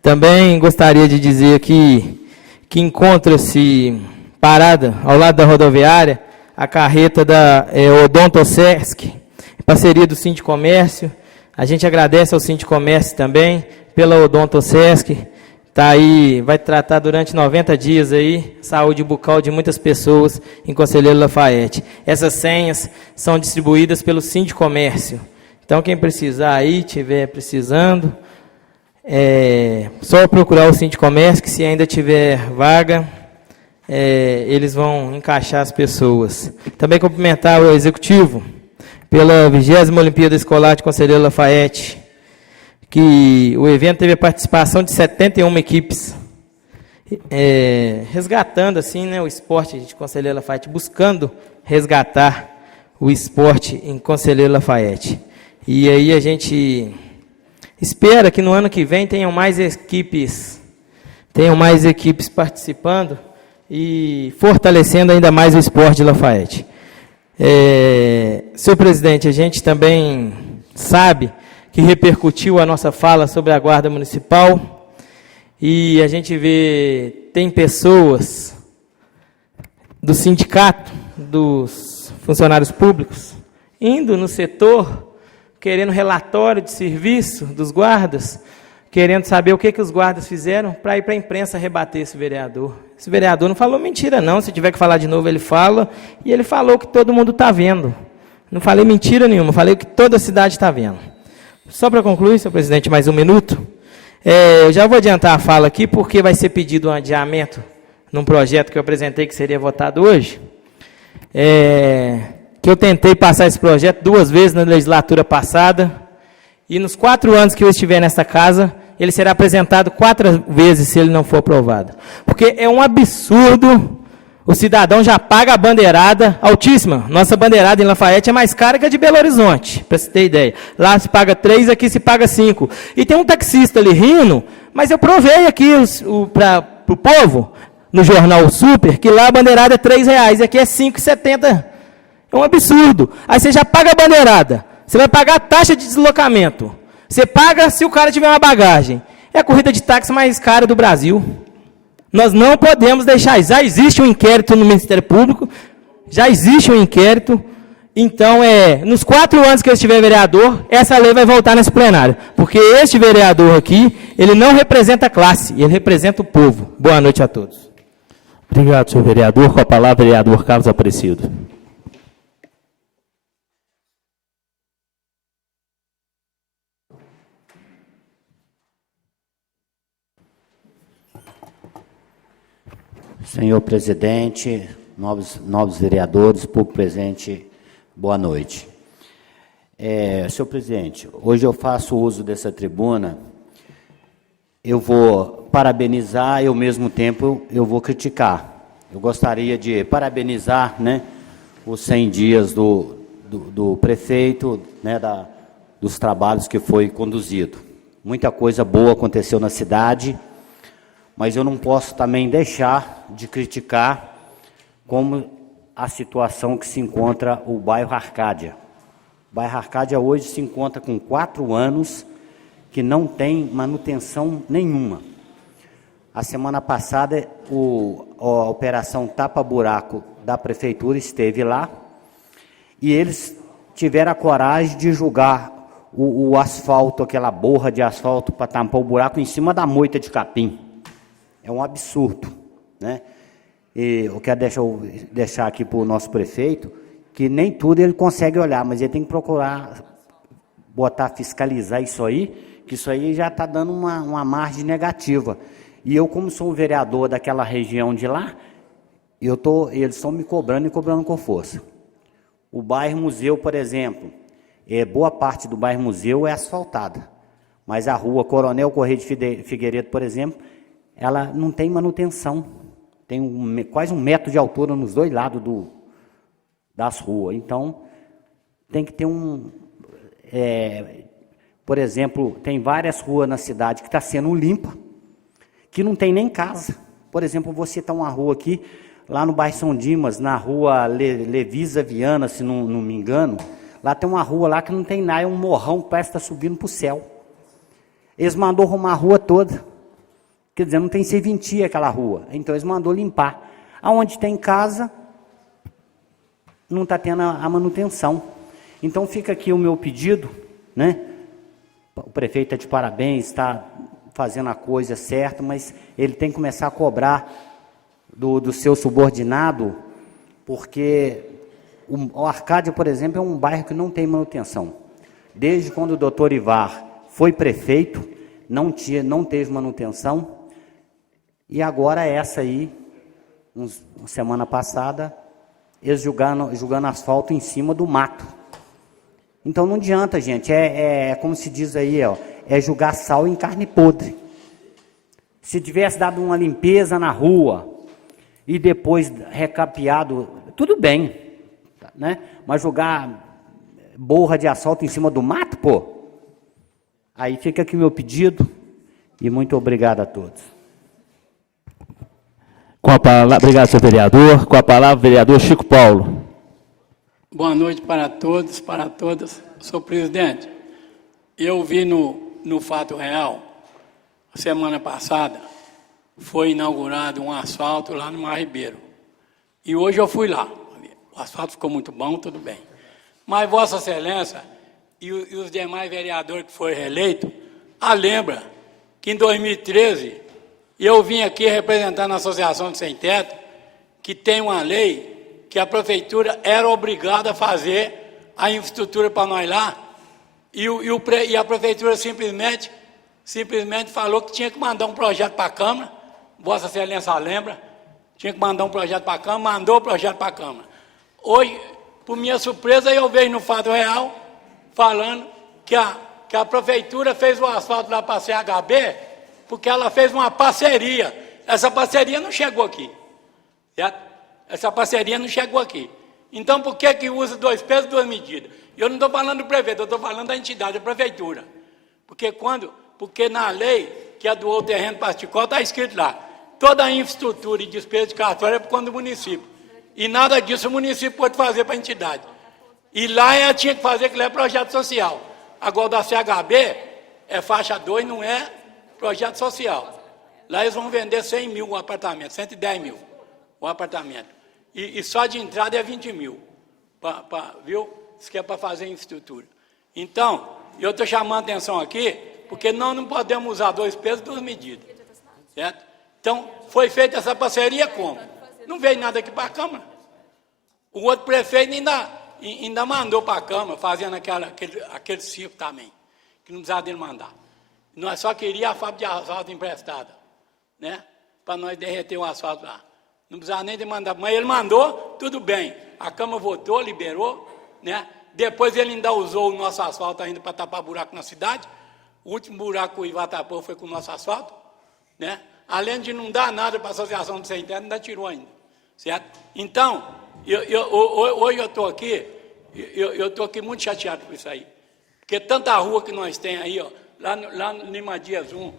Também gostaria de dizer aqui que encontra-se parada ao lado da rodoviária a carreta da Odontosesc, em parceria do Sindicomércio. A gente agradece ao Sindicomércio também pela Odontosesc. Está aí, vai tratar durante 90 dias aí, saúde bucal de muitas pessoas em Conselheiro Lafayette. Essas senhas são distribuídas pelo Sindicomércio. Então, quem precisar aí, estiver precisando, só procurar o Sindicomércio, que se ainda tiver vaga, eles vão encaixar as pessoas. Também cumprimentar o Executivo pela 20ª Olimpíada Escolar de Conselheiro Lafayette, que o evento teve a participação de 71 equipes, resgatando assim, né, o esporte de Conselheiro Lafayette, buscando resgatar o esporte em Conselheiro Lafayette. E aí a gente espera que no ano que vem tenham mais equipes participando e fortalecendo ainda mais o esporte de Lafayette. Senhor presidente, a gente também sabe que repercutiu a nossa fala sobre a Guarda Municipal, e a gente tem pessoas do sindicato dos funcionários públicos indo no setor, querendo relatório de serviço dos guardas, querendo saber o que os guardas fizeram para ir para a imprensa rebater esse vereador. Esse vereador não falou mentira, não. Se tiver que falar de novo, ele fala. E ele falou que todo mundo está vendo. Não falei mentira nenhuma, falei que toda a cidade está vendo. Só para concluir, senhor presidente, mais um minuto. Eu já vou adiantar a fala aqui, porque vai ser pedido um adiamento num projeto que eu apresentei, que seria votado hoje. Que eu tentei passar esse projeto 2 vezes na legislatura passada, e nos 4 anos que eu estiver nessa casa, ele será apresentado 4 vezes se ele não for aprovado. Porque é um absurdo, o cidadão já paga a bandeirada altíssima. Nossa bandeirada em Lafayette é mais cara que a de Belo Horizonte, para você ter ideia. Lá se paga 3, aqui se paga 5. E tem um taxista ali rindo, mas eu provei aqui para o povo, no jornal Super, que lá a bandeirada é R$3, e aqui é R$5,70. É um absurdo. Aí você já paga a bandeirada, você vai pagar a taxa de deslocamento, você paga se o cara tiver uma bagagem. É a corrida de táxi mais cara do Brasil. Nós não podemos deixar isso. Já existe um inquérito no Ministério Público, já existe um inquérito. Então, nos 4 anos que eu estiver vereador, essa lei vai voltar nesse plenário. Porque este vereador aqui, ele não representa a classe, ele representa o povo. Boa noite a todos. Obrigado, senhor vereador. Com a palavra, vereador Carlos Aparecido. Senhor presidente, novos vereadores, público presente, boa noite. Senhor presidente, hoje eu faço uso dessa tribuna, eu vou parabenizar e, ao mesmo tempo, eu vou criticar. Eu gostaria de parabenizar, né, os 100 dias do prefeito, né, dos trabalhos que foi conduzido. Muita coisa boa aconteceu na cidade, mas eu não posso também deixar de criticar como a situação que se encontra o bairro Arcádia. O bairro Arcádia hoje se encontra com 4 anos que não tem manutenção nenhuma. A semana passada, a operação tapa-buraco da prefeitura esteve lá e eles tiveram a coragem de jogar o asfalto, aquela borra de asfalto para tampar o buraco em cima da moita de capim. É um absurdo, né? E eu quero deixar aqui para o nosso prefeito, que nem tudo ele consegue olhar, mas ele tem que procurar fiscalizar isso aí que isso aí já está dando uma margem negativa. E eu, como sou um vereador daquela região de lá, eles estão me cobrando e cobrando com força. O bairro Museu, por exemplo, boa parte do bairro Museu é asfaltada, mas a rua Coronel Correia de Figueiredo, por exemplo, ela não tem manutenção, tem quase 1 metro de altura nos dois lados das ruas. Então, tem que ter por exemplo, tem várias ruas na cidade que está sendo limpa, que não tem nem casa. Por exemplo, vou citar uma rua aqui, lá no bairro São Dimas, na rua Levisa Viana, se não me engano, lá tem uma rua lá que não tem nada, é um morrão que parece que está subindo para o céu. Eles mandou arrumar a rua toda, quer dizer, não tem serventia aquela rua, então eles mandou limpar. Aonde tem casa, não está tendo a manutenção. Então fica aqui o meu pedido, né? O prefeito está de parabéns, está fazendo a coisa certa, mas ele tem que começar a cobrar do seu subordinado, porque o Arcádia, por exemplo, é um bairro que não tem manutenção. Desde quando o doutor Ivar foi prefeito, não teve manutenção, e agora essa aí, semana passada, eles jogando asfalto em cima do mato. Então não adianta, gente, como se diz aí, é jogar sal em carne podre. Se tivesse dado uma limpeza na rua e depois recapeado, tudo bem, né? Mas jogar borra de asfalto em cima do mato, pô, aí fica aqui o meu pedido e muito obrigado a todos. Obrigado, senhor vereador. Com a palavra, o vereador Chico Paulo. Boa noite para todos, para todas. Senhor presidente, eu vi no Fato Real, semana passada, foi inaugurado um asfalto lá no Mar Ribeiro. E hoje eu fui lá. O asfalto ficou muito bom, tudo bem. Mas Vossa Excelência e os demais vereadores que foram reeleitos, lembra que em 2013, eu vim aqui representando a Associação de Sem Teto, que tem uma lei que a prefeitura era obrigada a fazer a infraestrutura para nós lá, e a prefeitura simplesmente falou que tinha que mandar um projeto para a Câmara. Vossa Excelência lembra, tinha que mandar um projeto para a Câmara, mandou o projeto para a Câmara. Hoje, por minha surpresa, eu vejo no Fato Real falando que a prefeitura fez o asfalto lá para a CHB, porque ela fez uma parceria. Essa parceria não chegou aqui, certo? Essa parceria não chegou aqui. Então, por que usa 2 pesos, 2 medidas? Eu não estou falando do prefeito, eu estou falando da entidade, da prefeitura. Porque na lei que doou o terreno para a Esticol, está escrito lá, toda a infraestrutura e despesa de cartório é por conta do município. E nada disso o município pode fazer para a entidade. E lá ela tinha que fazer, que lá é projeto social. Agora, da CHB, é faixa 2, não é projeto social. Lá eles vão vender 100 mil o apartamento, 110 mil o apartamento. E só de entrada é 20 mil, viu? Isso que é para fazer infraestrutura. Então, eu estou chamando a atenção aqui, porque nós não podemos usar 2 pesos, 2 medidas. Certo? Então, foi feita essa parceria como? Não veio nada aqui para a Câmara. O outro prefeito ainda mandou para a Câmara, fazendo aquele circo também, que não precisava dele mandar. Nós só queríamos a fábrica de asfalto emprestada, né? Para nós derreter o asfalto lá. Não precisava nem de mandar, mas ele mandou, tudo bem. A Câmara votou, liberou, né? Depois ele ainda usou o nosso asfalto ainda para tapar buraco na cidade. O último buraco que o Ivar tapou foi com o nosso asfalto, né? Além de não dar nada para a Associação de Sem Teto, ainda tirou ainda, certo? Então, hoje eu estou aqui, eu estou aqui muito chateado com isso aí. Porque tanta rua que nós temos aí, ó, lá no Lima Dias 1,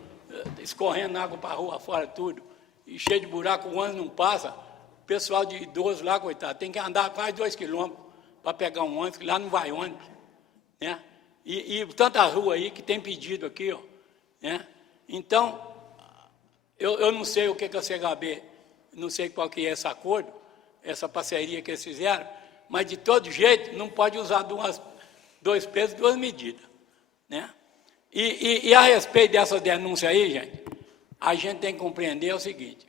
escorrendo água para a rua fora, tudo, e cheio de buraco, o ônibus não passa, o pessoal de idoso lá, coitado, tem que andar quase 2 quilômetros para pegar um ônibus, que lá não vai ônibus, né? E tanta rua aí que tem pedido aqui, ó, né? Então, eu não sei o que a CHB, não sei qual que é esse acordo, essa parceria que eles fizeram, mas de todo jeito não pode usar 2 pesos, 2 medidas, né? E a respeito dessa denúncia aí, gente, a gente tem que compreender o seguinte: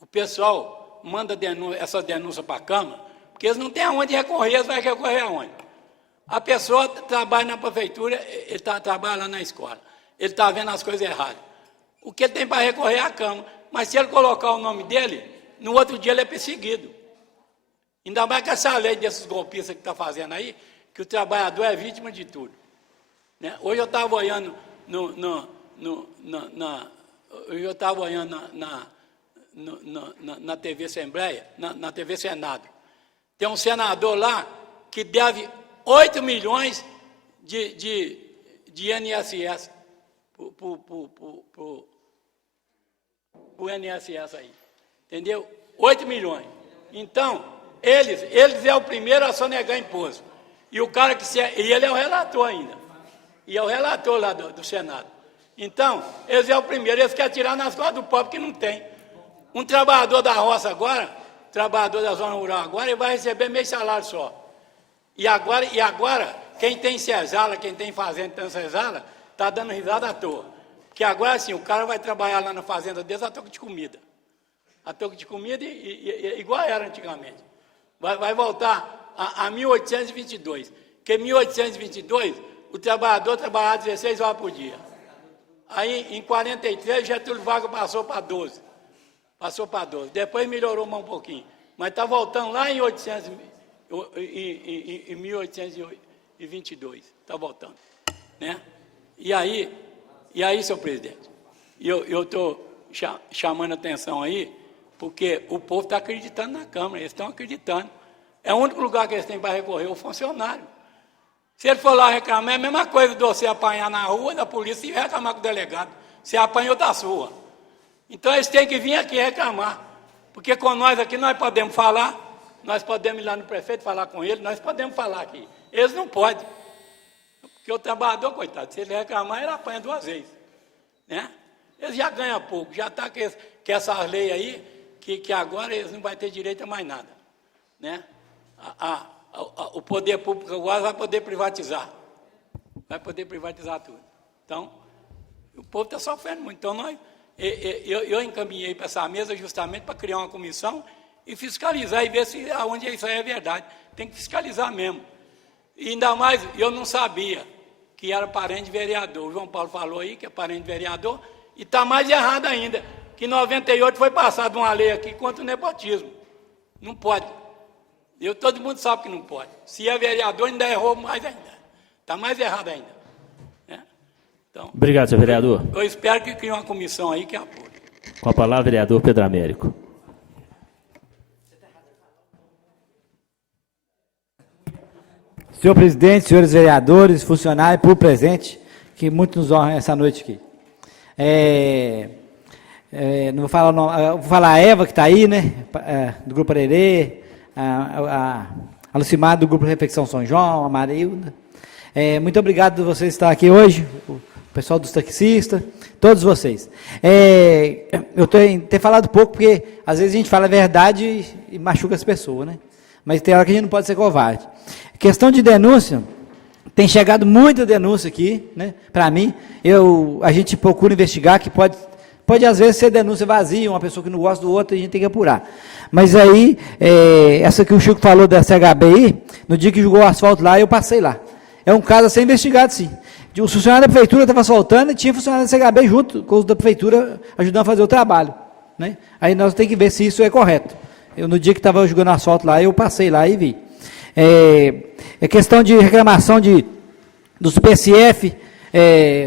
o pessoal manda essa denúncia para a Câmara, porque eles não têm aonde recorrer, eles vão recorrer aonde? A pessoa trabalha na prefeitura, ele trabalha lá na escola. Ele está vendo as coisas erradas. O que ele tem para recorrer é a Câmara. Mas se ele colocar o nome dele, no outro dia ele é perseguido. Ainda mais com essa lei desses golpistas que está fazendo aí, que o trabalhador é vítima de tudo. Né? Hoje eu estava olhando na TV Assembleia, na TV Senado. Tem um senador lá que deve 8 milhões de INSS para o INSS aí. Entendeu? 8 milhões. Então, eles é o primeiro a sonegar imposto. E o cara e ele é o relator ainda. E é o relator lá do Senado. Então, eles é o primeiro, eles querem tirar nas costas do pobre que não tem. Um trabalhador da roça agora, trabalhador da zona rural agora, ele vai receber meio salário só. E agora quem tem senzala, quem tem fazenda, tem senzala, está dando risada à toa. Porque agora, assim, o cara vai trabalhar lá na fazenda deles a troco de comida. A troco de comida igual era antigamente. Vai voltar a 1822. Porque em 1822, o trabalhador trabalhava 16 horas por dia. Aí, em 43, Getúlio Vargas passou para 12. Passou para 12. Depois melhorou mais um pouquinho. Mas está voltando lá em 1822. Está voltando. Né? E aí, senhor presidente, eu estou chamando a atenção aí, porque o povo está acreditando na Câmara, eles estão acreditando. É o único lugar que eles têm para recorrer, o funcionário. Se ele for lá reclamar, é a mesma coisa de você apanhar na rua da polícia e reclamar com o delegado. Você apanhou da sua. Então eles têm que vir aqui reclamar. Porque com nós aqui nós podemos falar, nós podemos ir lá no prefeito falar com ele, nós podemos falar aqui. Eles não podem. Porque o trabalhador, coitado, se ele reclamar, ele apanha 2 vezes. Né? Eles já ganham pouco, já está com essas leis aí, que agora eles não vão ter direito a mais nada. Né? O poder público agora vai poder privatizar. Vai poder privatizar tudo. Então, o povo está sofrendo muito. Então, eu encaminhei para essa mesa justamente para criar uma comissão e fiscalizar e ver se aonde isso aí é verdade. Tem que fiscalizar mesmo. E ainda mais, eu não sabia que era parente de vereador. O João Paulo falou aí que é parente de vereador e está mais errado ainda, que em 98 foi passada uma lei aqui contra o nepotismo. Não pode. Todo mundo sabe que não pode. Se é vereador, ainda errou mais ainda. Está mais errado ainda. Né? Então, obrigado, senhor vereador. Eu espero que crie uma comissão aí que apoie. Com a palavra, vereador Pedro Américo. Senhor presidente, senhores vereadores, funcionários, público presente, que muito nos honra essa noite aqui. Não vou falar o nome, vou falar a Eva, que está aí, né? Do Grupo Arerê, a Lucimar, do Grupo Refeição São João, a Marilda. Muito obrigado por vocês estar aqui hoje, o pessoal dos taxistas, todos vocês. Eu tenho ter falado pouco, porque às vezes a gente fala a verdade e machuca as pessoas, né? Mas tem hora que a gente não pode ser covarde. Questão de denúncia, tem chegado muita denúncia aqui, né? Para mim, a gente procura investigar, que pode às vezes ser denúncia vazia, uma pessoa que não gosta do outro, a gente tem que apurar. Mas aí, essa que o Chico falou da CHBI, no dia que jogou o asfalto lá, eu passei lá. É um caso a ser investigado, sim. O funcionário da prefeitura estava asfaltando e tinha funcionário da CHB junto com os da prefeitura ajudando a fazer o trabalho. Né? Aí nós temos que ver se isso é correto. No dia que estava jogando asfalto lá, eu passei lá e vi. É questão de reclamação dos PSF,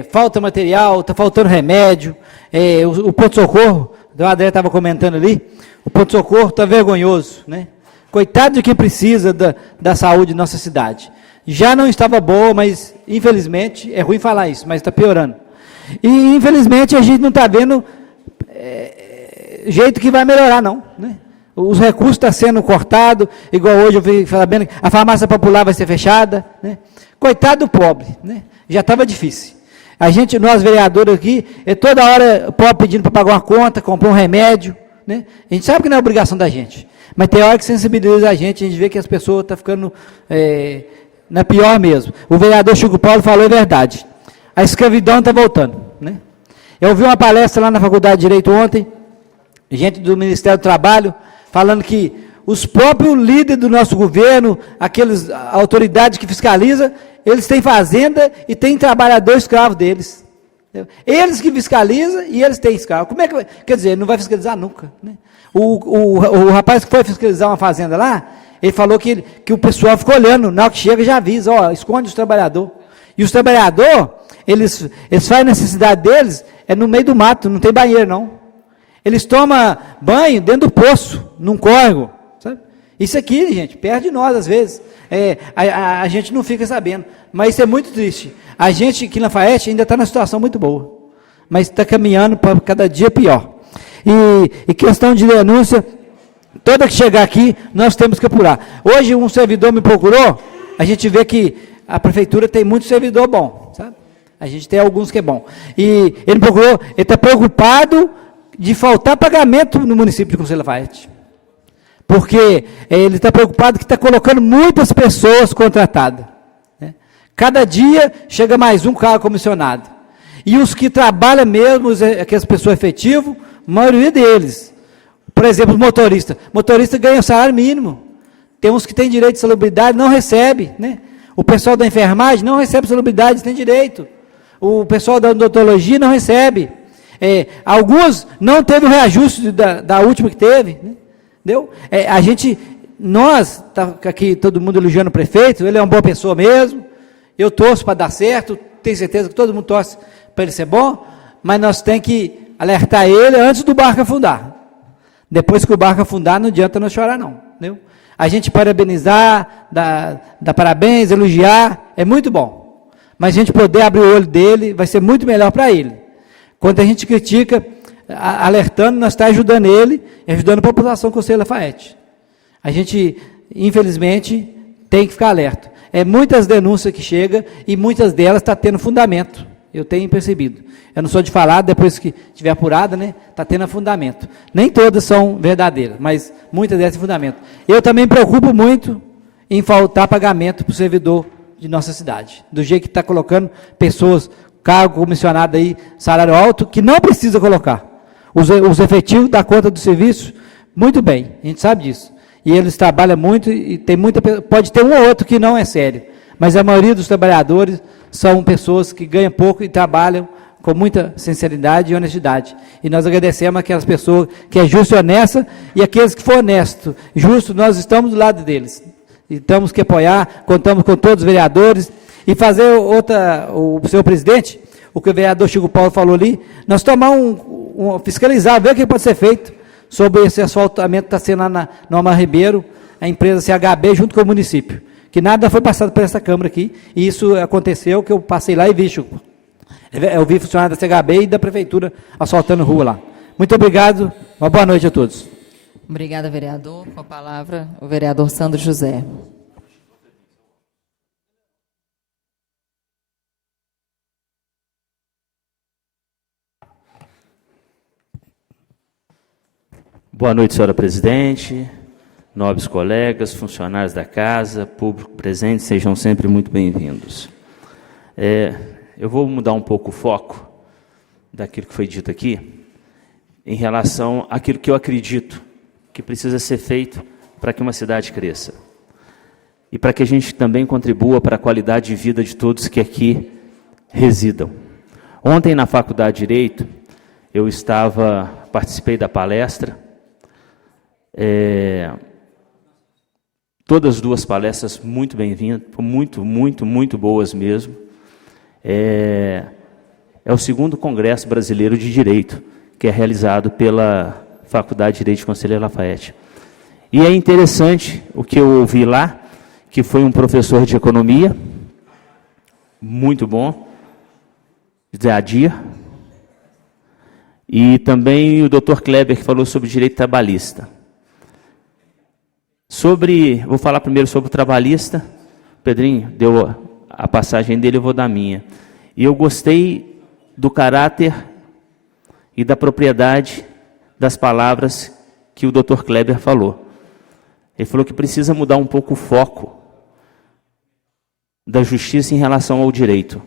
falta material, está faltando remédio, o ponto-socorro, o André estava comentando ali, o ponto-socorro está vergonhoso, né? Coitado de quem precisa da saúde da nossa cidade. Já não estava boa, mas infelizmente, é ruim falar isso, mas está piorando. E infelizmente a gente não está vendo jeito que vai melhorar não, né? Os recursos estão sendo cortados, igual hoje eu vi falando, a farmácia popular vai ser fechada, né? Coitado do pobre, né? Já estava difícil. Nós vereadores aqui, toda hora o pobre pedindo para pagar uma conta, comprar um remédio, né? A gente sabe que não é obrigação da gente, mas tem hora que sensibiliza a gente vê que as pessoas estão ficando na pior mesmo. O vereador Chico Paulo falou a verdade. A escravidão está voltando, né? Eu ouvi uma palestra lá na Faculdade de Direito ontem, gente do Ministério do Trabalho, falando que os próprios líderes do nosso governo, aqueles autoridades que fiscalizam, eles têm fazenda e têm trabalhador escravo deles. Entendeu? Eles que fiscalizam e eles têm escravo. Como é que quer dizer, não vai fiscalizar nunca, né? O rapaz que foi fiscalizar uma fazenda lá, ele falou que o pessoal ficou olhando, na hora que chega já avisa, ó, esconde os trabalhadores. E os trabalhadores, eles fazem a necessidade deles, é no meio do mato, não tem banheiro não. Eles tomam banho dentro do poço, num córrego, sabe? Isso aqui, gente, perto de nós às vezes. A gente não fica sabendo, mas isso é muito triste. A gente aqui na Lafayette ainda está numa situação muito boa, mas está caminhando para cada dia pior. E questão de denúncia, toda que chegar aqui, nós temos que apurar. Hoje um servidor me procurou, a gente vê que a prefeitura tem muito servidor bom, sabe? A gente tem alguns que é bom. E ele me procurou, ele está preocupado de faltar pagamento no município de Conselho Lafayette. Porque ele está preocupado que está colocando muitas pessoas contratadas, né? Cada dia chega mais um cargo comissionado. E os que trabalham mesmo, aquelas pessoas efetivas, a maioria deles. Por exemplo, os motoristas. Motorista ganha o salário mínimo. Tem uns que têm direito de salubridade, não recebe, né? O pessoal da enfermagem não recebe salubridade, tem direito. O pessoal da odontologia não recebe. Alguns não teve o reajuste da última que teve, né? Entendeu? Nós, tá aqui todo mundo elogiando o prefeito, ele é uma boa pessoa mesmo, eu torço para dar certo, tenho certeza que todo mundo torce para ele ser bom, mas nós temos que alertar ele antes do barco afundar. Depois que o barco afundar, não adianta não chorar não, entendeu? A gente parabenizar, dar parabéns, elogiar, é muito bom, mas a gente poder abrir o olho dele, vai ser muito melhor para ele. Quando a gente critica, alertando, nós estamos ajudando ele, e ajudando a população do Conselho Lafayette. A gente, infelizmente, tem que ficar alerta. Muitas denúncias que chegam, e muitas delas estão tendo fundamento. Eu tenho percebido. Eu não sou de falar, depois que estiver apurada, né, está tendo fundamento. Nem todas são verdadeiras, mas muitas delas têm fundamento. Eu também me preocupo muito em faltar pagamento para o servidor de nossa cidade. Do jeito que está colocando pessoas, cargo comissionado aí, salário alto, que não precisa colocar. Os efetivos da conta do serviço, muito bem, a gente sabe disso. E eles trabalham muito, e tem muita, pode ter um ou outro que não é sério, mas a maioria dos trabalhadores são pessoas que ganham pouco e trabalham com muita sinceridade e honestidade. E nós agradecemos aquelas pessoas que é justo e honesta, e aqueles que for honesto, justo, nós estamos do lado deles. E temos que apoiar, contamos com todos os vereadores, e fazer o senhor presidente, o que o vereador Chico Paulo falou ali, nós tomar fiscalizar, ver o que pode ser feito sobre esse asfaltamento que está sendo lá no Amar Ribeiro, a empresa CHB junto com o município, que nada foi passado por essa Câmara aqui, e isso aconteceu, que eu passei lá e vi, Chico. Eu vi funcionário da CHB e da Prefeitura asfaltando rua lá. Muito obrigado, uma boa noite a todos. Obrigada, vereador. Com a palavra, o vereador Sandro José. Boa noite, senhora presidente, nobres colegas, funcionários da casa, público presente, sejam sempre muito bem-vindos. Eu vou mudar um pouco o foco daquilo que foi dito aqui, em relação àquilo que eu acredito que precisa ser feito para que uma cidade cresça. E para que a gente também contribua para a qualidade de vida de todos que aqui residam. Ontem, na Faculdade de Direito, eu participei da palestra. Todas as duas palestras muito bem-vindas, muito boas mesmo. É o segundo Congresso Brasileiro de Direito, que é realizado pela Faculdade de Direito de Conselheiro Lafayette. E é interessante o que eu ouvi lá, que foi um professor de economia, muito bom, Zé Adir, e também o Dr. Kleber, que falou sobre direito trabalhista. Vou falar primeiro sobre o trabalhista. O Pedrinho deu a passagem dele, eu vou dar a minha. E eu gostei do caráter e da propriedade das palavras que o Dr. Kleber falou. Ele falou que precisa mudar um pouco o foco da justiça em relação ao direito.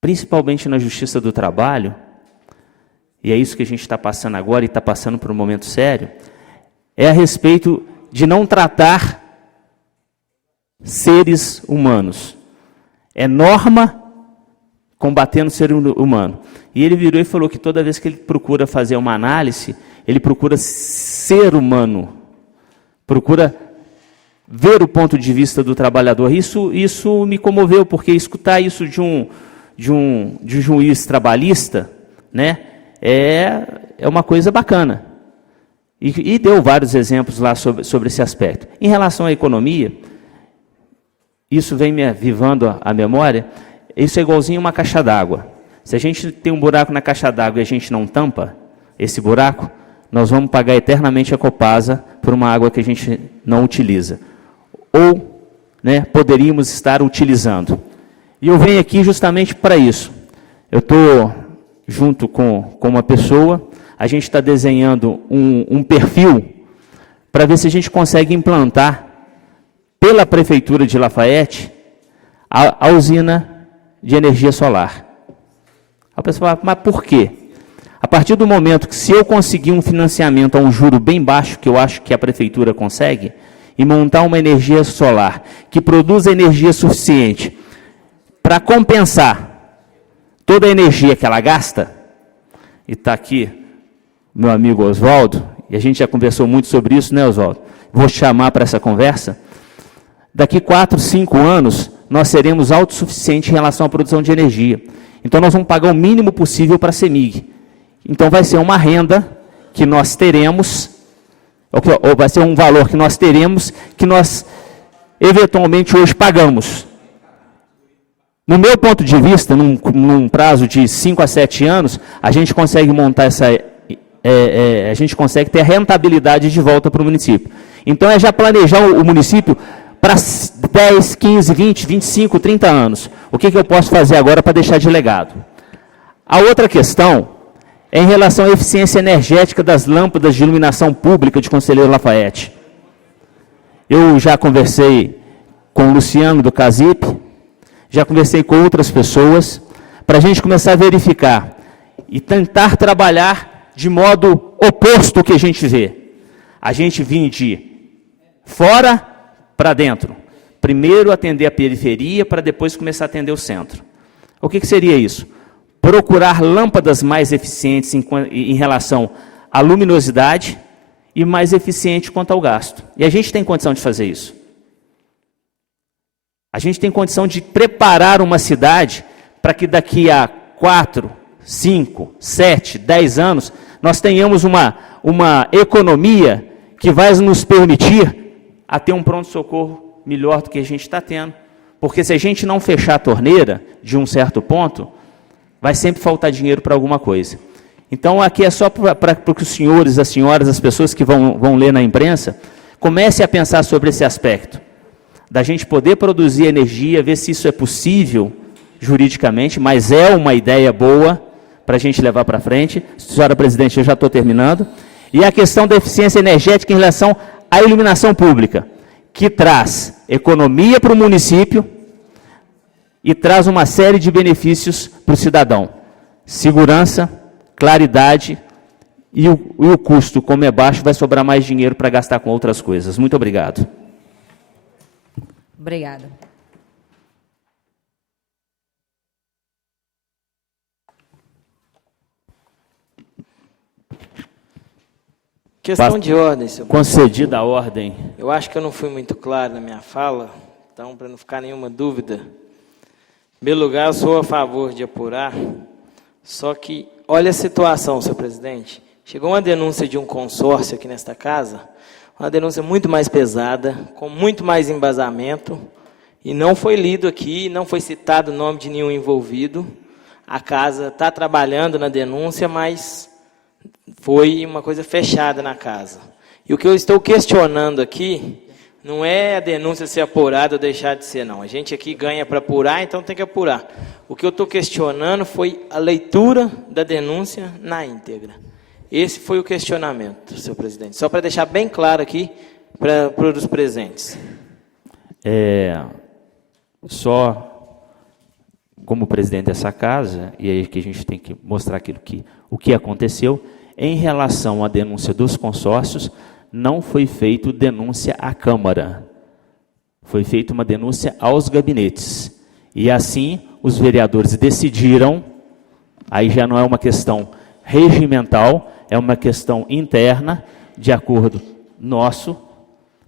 Principalmente na justiça do trabalho, e é isso que a gente está passando agora, e está passando por um momento sério, é a respeito de não tratar seres humanos. É norma combatendo o ser humano. E ele virou e falou que toda vez que ele procura fazer uma análise, ele procura ser humano, procura ver o ponto de vista do trabalhador. Isso me comoveu, porque escutar isso de um juiz trabalhista, né, é uma coisa bacana. E deu vários exemplos lá sobre esse aspecto. Em relação à economia, isso vem me avivando a memória, isso é igualzinho uma caixa d'água. Se a gente tem um buraco na caixa d'água e a gente não tampa esse buraco, nós vamos pagar eternamente a Copasa por uma água que a gente não utiliza. Ou, né, poderíamos estar utilizando. E eu venho aqui justamente para isso. Eu estou junto com uma pessoa, a gente está desenhando um perfil para ver se a gente consegue implantar pela Prefeitura de Lafayette a usina de energia solar. A pessoa fala, mas por quê? A partir do momento que se eu conseguir um financiamento a um juro bem baixo, que eu acho que a Prefeitura consegue, e montar uma energia solar que produza energia suficiente para compensar toda a energia que ela gasta, e está aqui meu amigo Oswaldo, e a gente já conversou muito sobre isso, né, Oswaldo? Vou te chamar para essa conversa. Daqui 4, 5 anos, nós seremos autossuficientes em relação à produção de energia. Então, nós vamos pagar o mínimo possível para a CEMIG. Então, vai ser uma renda que nós teremos, ou vai ser um valor que nós teremos, que nós, eventualmente, hoje pagamos. No meu ponto de vista, num prazo de 5 a 7 anos, a gente consegue montar a gente consegue ter a rentabilidade de volta para o município. Então, é já planejar o município para 10, 15, 20, 25, 30 anos. O que eu posso fazer agora para deixar de legado? A outra questão é em relação à eficiência energética das lâmpadas de iluminação pública de Conselheiro Lafayette. Eu já conversei com o Luciano do CASIP, já conversei com outras pessoas, para a gente começar a verificar e tentar trabalhar de modo oposto ao que a gente vê. A gente vinha de fora para dentro. Primeiro atender a periferia, para depois começar a atender o centro. O que seria isso? Procurar lâmpadas mais eficientes em relação à luminosidade e mais eficiente quanto ao gasto. E a gente tem condição de fazer isso. A gente tem condição de preparar uma cidade para que daqui a 4, 5, 7, 10 anos, nós tenhamos uma economia que vai nos permitir a ter um pronto-socorro melhor do que a gente está tendo. Porque se a gente não fechar a torneira de um certo ponto, vai sempre faltar dinheiro para alguma coisa. Então, aqui é só para que os senhores, as senhoras, as pessoas que vão ler na imprensa, comecem a pensar sobre esse aspecto, da gente poder produzir energia, ver se isso é possível juridicamente, mas é uma ideia boa para a gente levar para frente. Senhora presidente, eu já estou terminando. E a questão da eficiência energética em relação à iluminação pública, que traz economia para o município e traz uma série de benefícios para o cidadão. Segurança, claridade e o custo, como é baixo, vai sobrar mais dinheiro para gastar com outras coisas. Muito obrigado. Obrigada. Questão de ordem, senhor presidente. Concedida a ordem. Eu acho que eu não fui muito claro na minha fala, então, para não ficar nenhuma dúvida, em primeiro lugar, eu sou a favor de apurar, só que, olha a situação, senhor presidente. Chegou uma denúncia de um consórcio aqui nesta casa, uma denúncia muito mais pesada, com muito mais embasamento, e não foi lido aqui, não foi citado o nome de nenhum envolvido. A casa está trabalhando na denúncia, mas foi uma coisa fechada na casa. E o que eu estou questionando aqui não é a denúncia ser apurada ou deixar de ser, não. A gente aqui ganha para apurar, então tem que apurar. O que eu estou questionando foi a leitura da denúncia na íntegra. Esse foi o questionamento, senhor presidente. Só para deixar bem claro aqui para os presentes. Só como presidente dessa casa, e aí que a gente tem que mostrar o que aconteceu, em relação à denúncia dos consórcios, não foi feita denúncia à Câmara. Foi feita uma denúncia aos gabinetes. E assim, os vereadores decidiram, aí já não é uma questão regimental, é uma questão interna, de acordo nosso,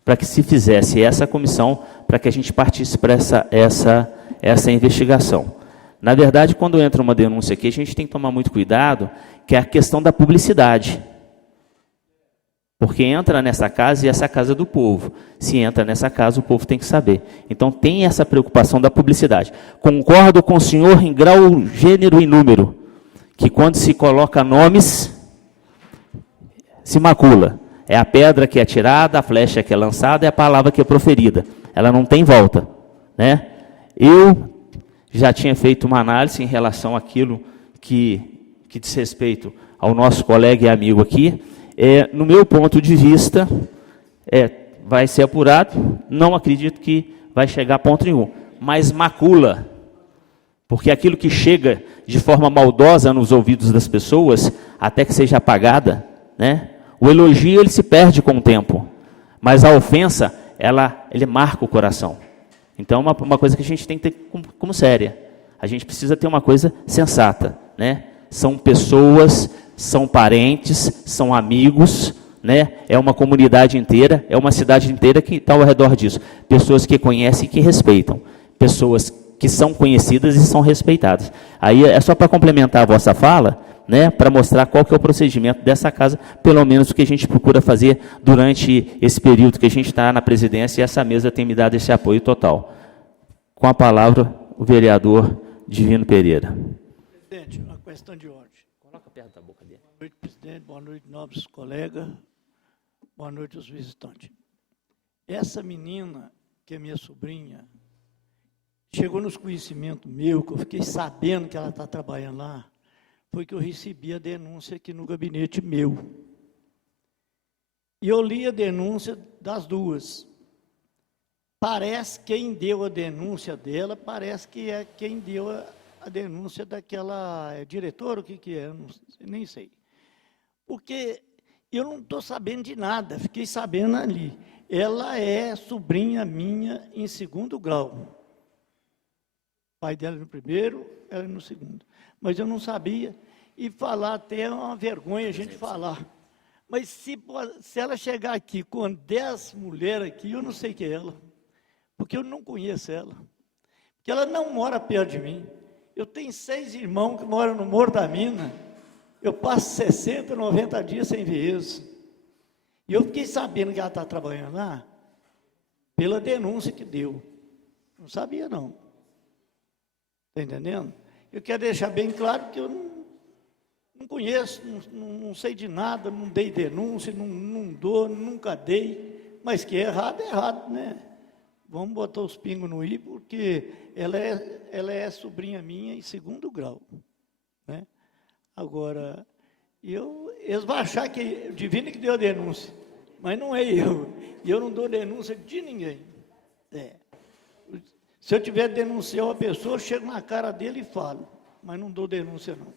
para que se fizesse essa comissão, para que a gente partisse para essa investigação. Na verdade, quando entra uma denúncia aqui, a gente tem que tomar muito cuidado, que é a questão da publicidade. Porque entra nessa casa e essa casa é do povo. Se entra nessa casa, o povo tem que saber. Então, tem essa preocupação da publicidade. Concordo com o senhor em grau, gênero e número, que quando se coloca nomes, se macula. É a pedra que é tirada, a flecha que é lançada, é a palavra que é proferida. Ela não tem volta, né? Eu já tinha feito uma análise em relação àquilo que diz respeito ao nosso colega e amigo aqui. No meu ponto de vista, vai ser apurado, não acredito que vai chegar a ponto nenhum, mas macula, porque aquilo que chega de forma maldosa nos ouvidos das pessoas, até que seja apagada, né? O elogio ele se perde com o tempo, mas a ofensa, ele marca o coração. Então, uma coisa que a gente tem que ter como séria. A gente precisa ter uma coisa sensata, né? São pessoas, são parentes, são amigos, né? É uma comunidade inteira, é uma cidade inteira que está ao redor disso. Pessoas que conhecem e que respeitam. Pessoas que são conhecidas e são respeitadas. Aí é só para complementar a vossa fala, né? Para mostrar qual que é o procedimento dessa casa, pelo menos o que a gente procura fazer durante esse período que a gente está na presidência, e essa mesa tem me dado esse apoio total. Com a palavra, o vereador Divino Pereira. Presidente, uma questão de ordem. Coloca perto da boca dele. Boa noite, presidente. Boa noite, nobres colegas. Boa noite, os visitantes. Essa menina, que é minha sobrinha, chegou nos conhecimentos meu, que eu fiquei sabendo que ela está trabalhando lá, foi que eu recebi a denúncia aqui no gabinete meu. E eu li a denúncia das duas. Parece que quem deu a denúncia dela, parece que é quem deu a denúncia daquela diretora, o que é, eu não sei, nem sei. Porque eu não estou sabendo de nada, fiquei sabendo ali. Ela é sobrinha minha em 2º grau. O pai dela no 1º, ela no 2º. Mas eu não sabia, e falar até é uma vergonha a gente falar. Mas se ela chegar aqui com 10 mulheres aqui, eu não sei quem é ela, porque eu não conheço ela. Porque ela não mora perto de mim. Eu tenho 6 irmãos que moram no Morro da Mina. Eu passo 60, 90 dias sem ver eles. E eu fiquei sabendo que ela está trabalhando lá pela denúncia que deu. Não sabia, não. Está entendendo? Eu quero deixar bem claro que eu não conheço, não sei de nada, não dei denúncia, não dou, nunca dei. Mas que é errado, né? Vamos botar os pingos no i, porque ela é sobrinha minha em 2º grau, né? Agora, eles vão achar que o Divino que deu a denúncia, mas não é eu. E eu não dou denúncia de ninguém. Se eu tiver denunciar uma pessoa, eu chego na cara dele e falo, mas não dou denúncia não.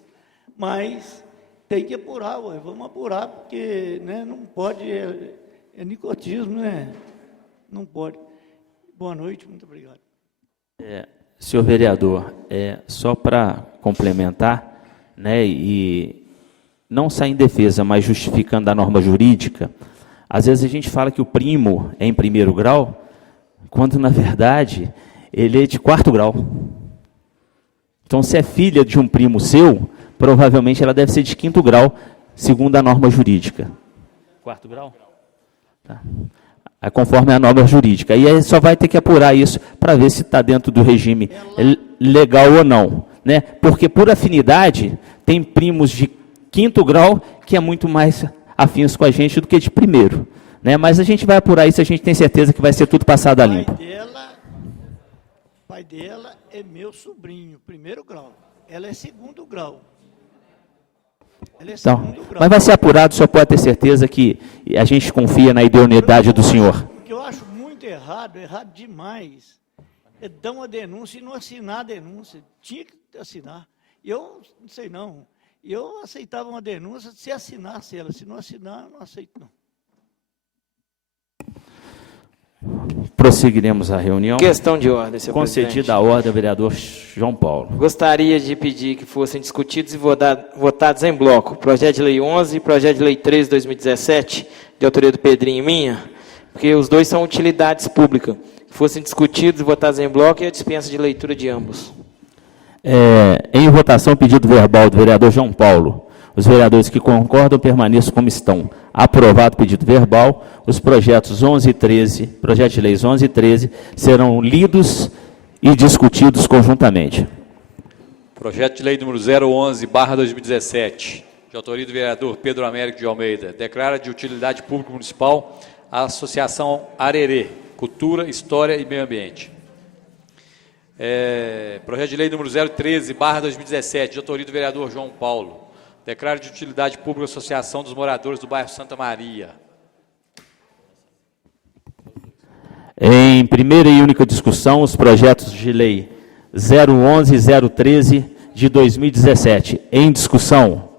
Mas tem que apurar, vamos apurar, porque, né, não pode, é nicotismo, né? Não pode. Boa noite, muito obrigado. Senhor vereador, só para complementar, né, e não sair em defesa, mas justificando a norma jurídica, às vezes a gente fala que o primo é em 1º grau, quando, na verdade, ele é de 4º grau. Então, se é filha de um primo seu, provavelmente ela deve ser de 5º grau, segundo a norma jurídica. 4º grau? Tá. Conforme a norma jurídica. E aí só vai ter que apurar isso para ver se está dentro do regime legal ou não, né? Porque, por afinidade, tem primos de 5º grau que é muito mais afins com a gente do que de 1º, né? Mas a gente vai apurar isso, a gente tem certeza que vai ser tudo passado a limpo. O pai dela é meu sobrinho, 1º grau. Ela é 2º grau. Então, mas vai ser apurado, o senhor pode ter certeza que a gente confia na idoneidade do senhor. O que eu acho muito errado demais, é dar uma denúncia e não assinar a denúncia. Tinha que assinar. Eu não sei não. Eu aceitava uma denúncia se assinasse ela. Se não assinar, eu não aceito não. Prosseguiremos a reunião. Questão de ordem, senhor presidente. Concedida a ordem ao vereador João Paulo. Gostaria de pedir que fossem discutidos e votados em bloco. Projeto de Lei 11 e Projeto de Lei 13 de 2017, de autoria do Pedrinho e minha, porque os dois são utilidades públicas. Que fossem discutidos e votados em bloco e a dispensa de leitura de ambos. Em votação, pedido verbal do vereador João Paulo. Os vereadores que concordam permaneçam como estão. Aprovado o pedido verbal, os projetos 11 e 13, projeto de leis 11 e 13, serão lidos e discutidos conjuntamente. Projeto de lei número 011/2017, de autoria do vereador Pedro Américo de Almeida, declara de utilidade pública municipal a Associação Arerê, Cultura, História e Meio Ambiente. Projeto de lei número 013/2017, de autoria do vereador João Paulo, declara de utilidade pública a Associação dos Moradores do Bairro Santa Maria. Em primeira e única discussão, os projetos de lei 011 e 013 de 2017. Em discussão.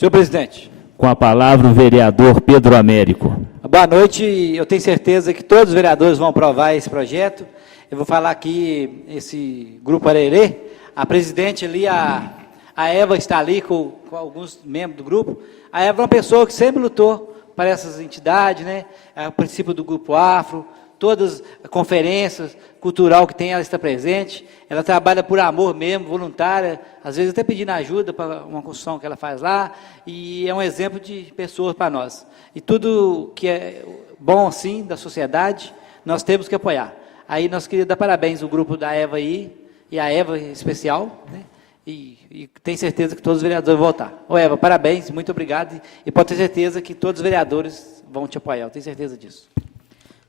Senhor presidente. Com a palavra o vereador Pedro Américo. Boa noite. Eu tenho certeza que todos os vereadores vão aprovar esse projeto. Eu vou falar aqui, esse grupo Arerê, a presidente ali, a Eva está ali com alguns membros do grupo. A Eva é uma pessoa que sempre lutou para essas entidades, né? O princípio do Grupo Afro, todas as conferências cultural que tem, ela está presente. Ela trabalha por amor mesmo, voluntária, às vezes até pedindo ajuda para uma construção que ela faz lá, e é um exemplo de pessoas para nós. E tudo que é bom, assim, da sociedade, nós temos que apoiar. Aí nós queríamos dar parabéns ao grupo da Eva aí, e a Eva em especial, né? E tenho certeza que todos os vereadores vão votar. Ô Eva, parabéns, muito obrigado. E pode ter certeza que todos os vereadores vão te apoiar, eu tenho certeza disso.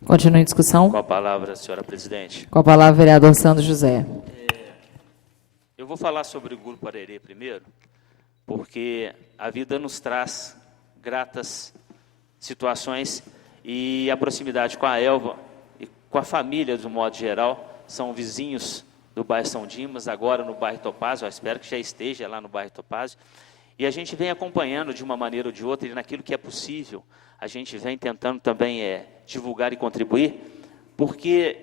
Continua em discussão. Com a palavra, senhora presidente. Com a palavra, o vereador Sandro José. Eu vou falar sobre o Grupo Arerê primeiro, porque a vida nos traz gratas situações e a proximidade com a Elva e com a família, de um modo geral, são vizinhos do bairro São Dimas, agora no bairro Topázio, eu espero que já esteja lá no bairro Topázio, e a gente vem acompanhando de uma maneira ou de outra, e naquilo que é possível, a gente vem tentando também divulgar e contribuir, porque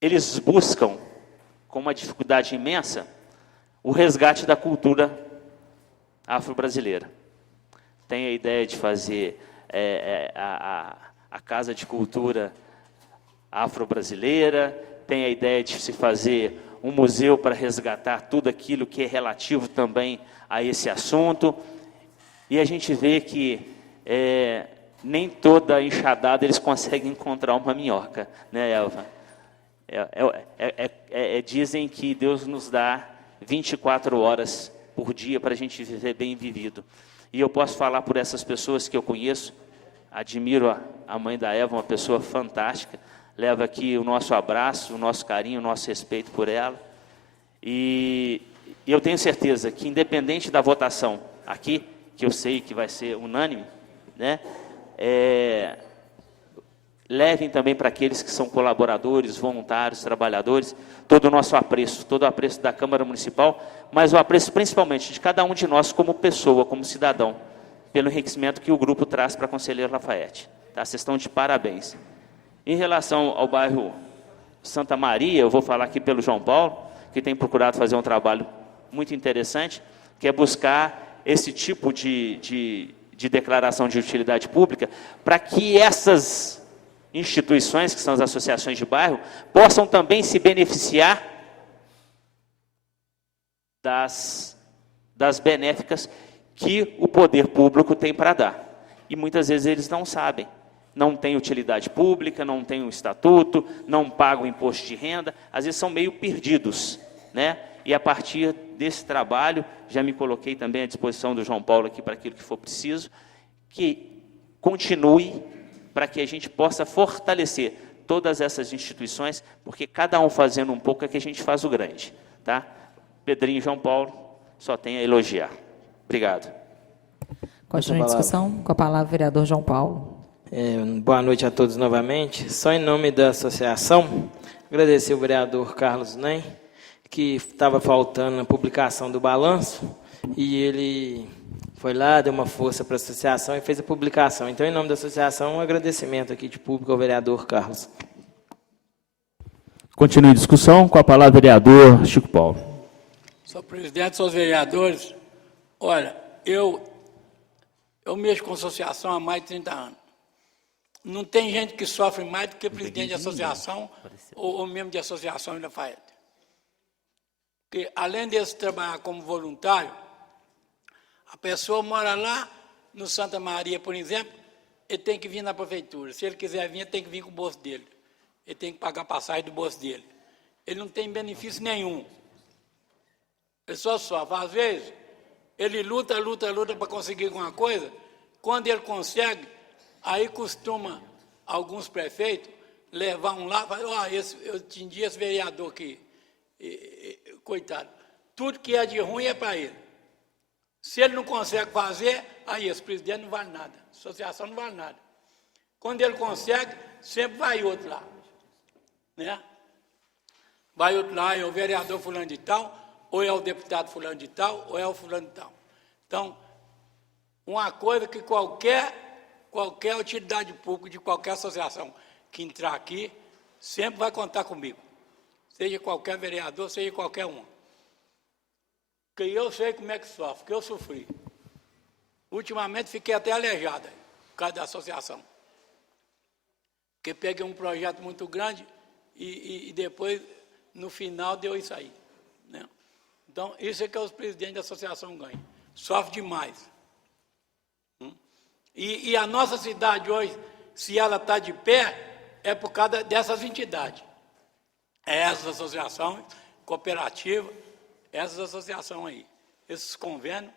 eles buscam, com uma dificuldade imensa, o resgate da cultura afro-brasileira. Tem a ideia de fazer a Casa de Cultura Afro-Brasileira, tem a ideia de se fazer um museu para resgatar tudo aquilo que é relativo também a esse assunto. E a gente vê que nem toda enxadada eles conseguem encontrar uma minhoca, né, Elva? Dizem que Deus nos dá 24 horas por dia para a gente viver bem vivido. E eu posso falar por essas pessoas que eu conheço, admiro a mãe da Eva, uma pessoa fantástica, leva aqui o nosso abraço, o nosso carinho, o nosso respeito por ela. E eu tenho certeza que, independente da votação aqui, que eu sei que vai ser unânime, né, levem também para aqueles que são colaboradores, voluntários, trabalhadores, todo o nosso apreço, todo o apreço da Câmara Municipal, mas o apreço principalmente de cada um de nós como pessoa, como cidadão, pelo enriquecimento que o grupo traz para a Conselheiro Lafayette. Tá? Vocês estão de parabéns. Em relação ao bairro Santa Maria, eu vou falar aqui pelo João Paulo, que tem procurado fazer um trabalho muito interessante, que é buscar esse tipo de declaração de utilidade pública, para que essas instituições, que são as associações de bairro, possam também se beneficiar das benéficas que o poder público tem para dar. E muitas vezes eles não sabem. Não têm utilidade pública, não têm um estatuto, não pagam imposto de renda, às vezes são meio perdidos, né? E a partir desse trabalho, já me coloquei também à disposição do João Paulo aqui para aquilo que for preciso, que continue para que a gente possa fortalecer todas essas instituições, porque cada um fazendo um pouco é que a gente faz o grande, tá? Pedrinho e João Paulo, só tem a elogiar. Obrigado. Continua em discussão, com a palavra o vereador João Paulo. Boa noite a todos novamente. Só em nome da associação, agradecer ao vereador Carlos Nem, que estava faltando a publicação do balanço, e ele foi lá, deu uma força para a associação e fez a publicação. Então, em nome da associação, um agradecimento aqui de público ao vereador Carlos. Continue a discussão. Com a palavra, vereador Chico Paulo. Senhor presidente, senhores vereadores, olha, eu mexo com associação há mais de 30 anos. Não tem gente que sofre mais do que presidente de associação ou membro de associação em Lafayette. Porque, além de trabalhar como voluntário, a pessoa mora lá no Santa Maria, por exemplo, ele tem que vir na prefeitura. Se ele quiser vir, ele tem que vir com o bolso dele. Ele tem que pagar a passagem do bolso dele. Ele não tem benefício nenhum. Ele só sofre. Às vezes, ele luta para conseguir alguma coisa. Quando ele consegue, aí costuma alguns prefeitos levar um lá e falar, eu tinha esse vereador aqui, coitado. Tudo que é de ruim é para ele. Se ele não consegue fazer, aí esse presidente não vale nada. A associação não vale nada. Quando ele consegue, sempre vai outro lá. Né? Vai outro lá, é o vereador fulano de tal, ou é o deputado fulano de tal, ou é o fulano de tal. Então, uma coisa que qualquer utilidade pública de qualquer associação que entrar aqui, sempre vai contar comigo. Seja qualquer vereador, seja qualquer um. Porque eu sei como é que sofre, porque eu sofri. Ultimamente fiquei até aleijado por causa da associação. Porque peguei um projeto muito grande e depois, no final, deu isso aí. Né? Então, isso é que os presidentes da associação ganham. Sofre demais. E a nossa cidade hoje, se ela está de pé, é por causa dessas entidades. Essas associações, cooperativas, essas associações aí. Esses convênios,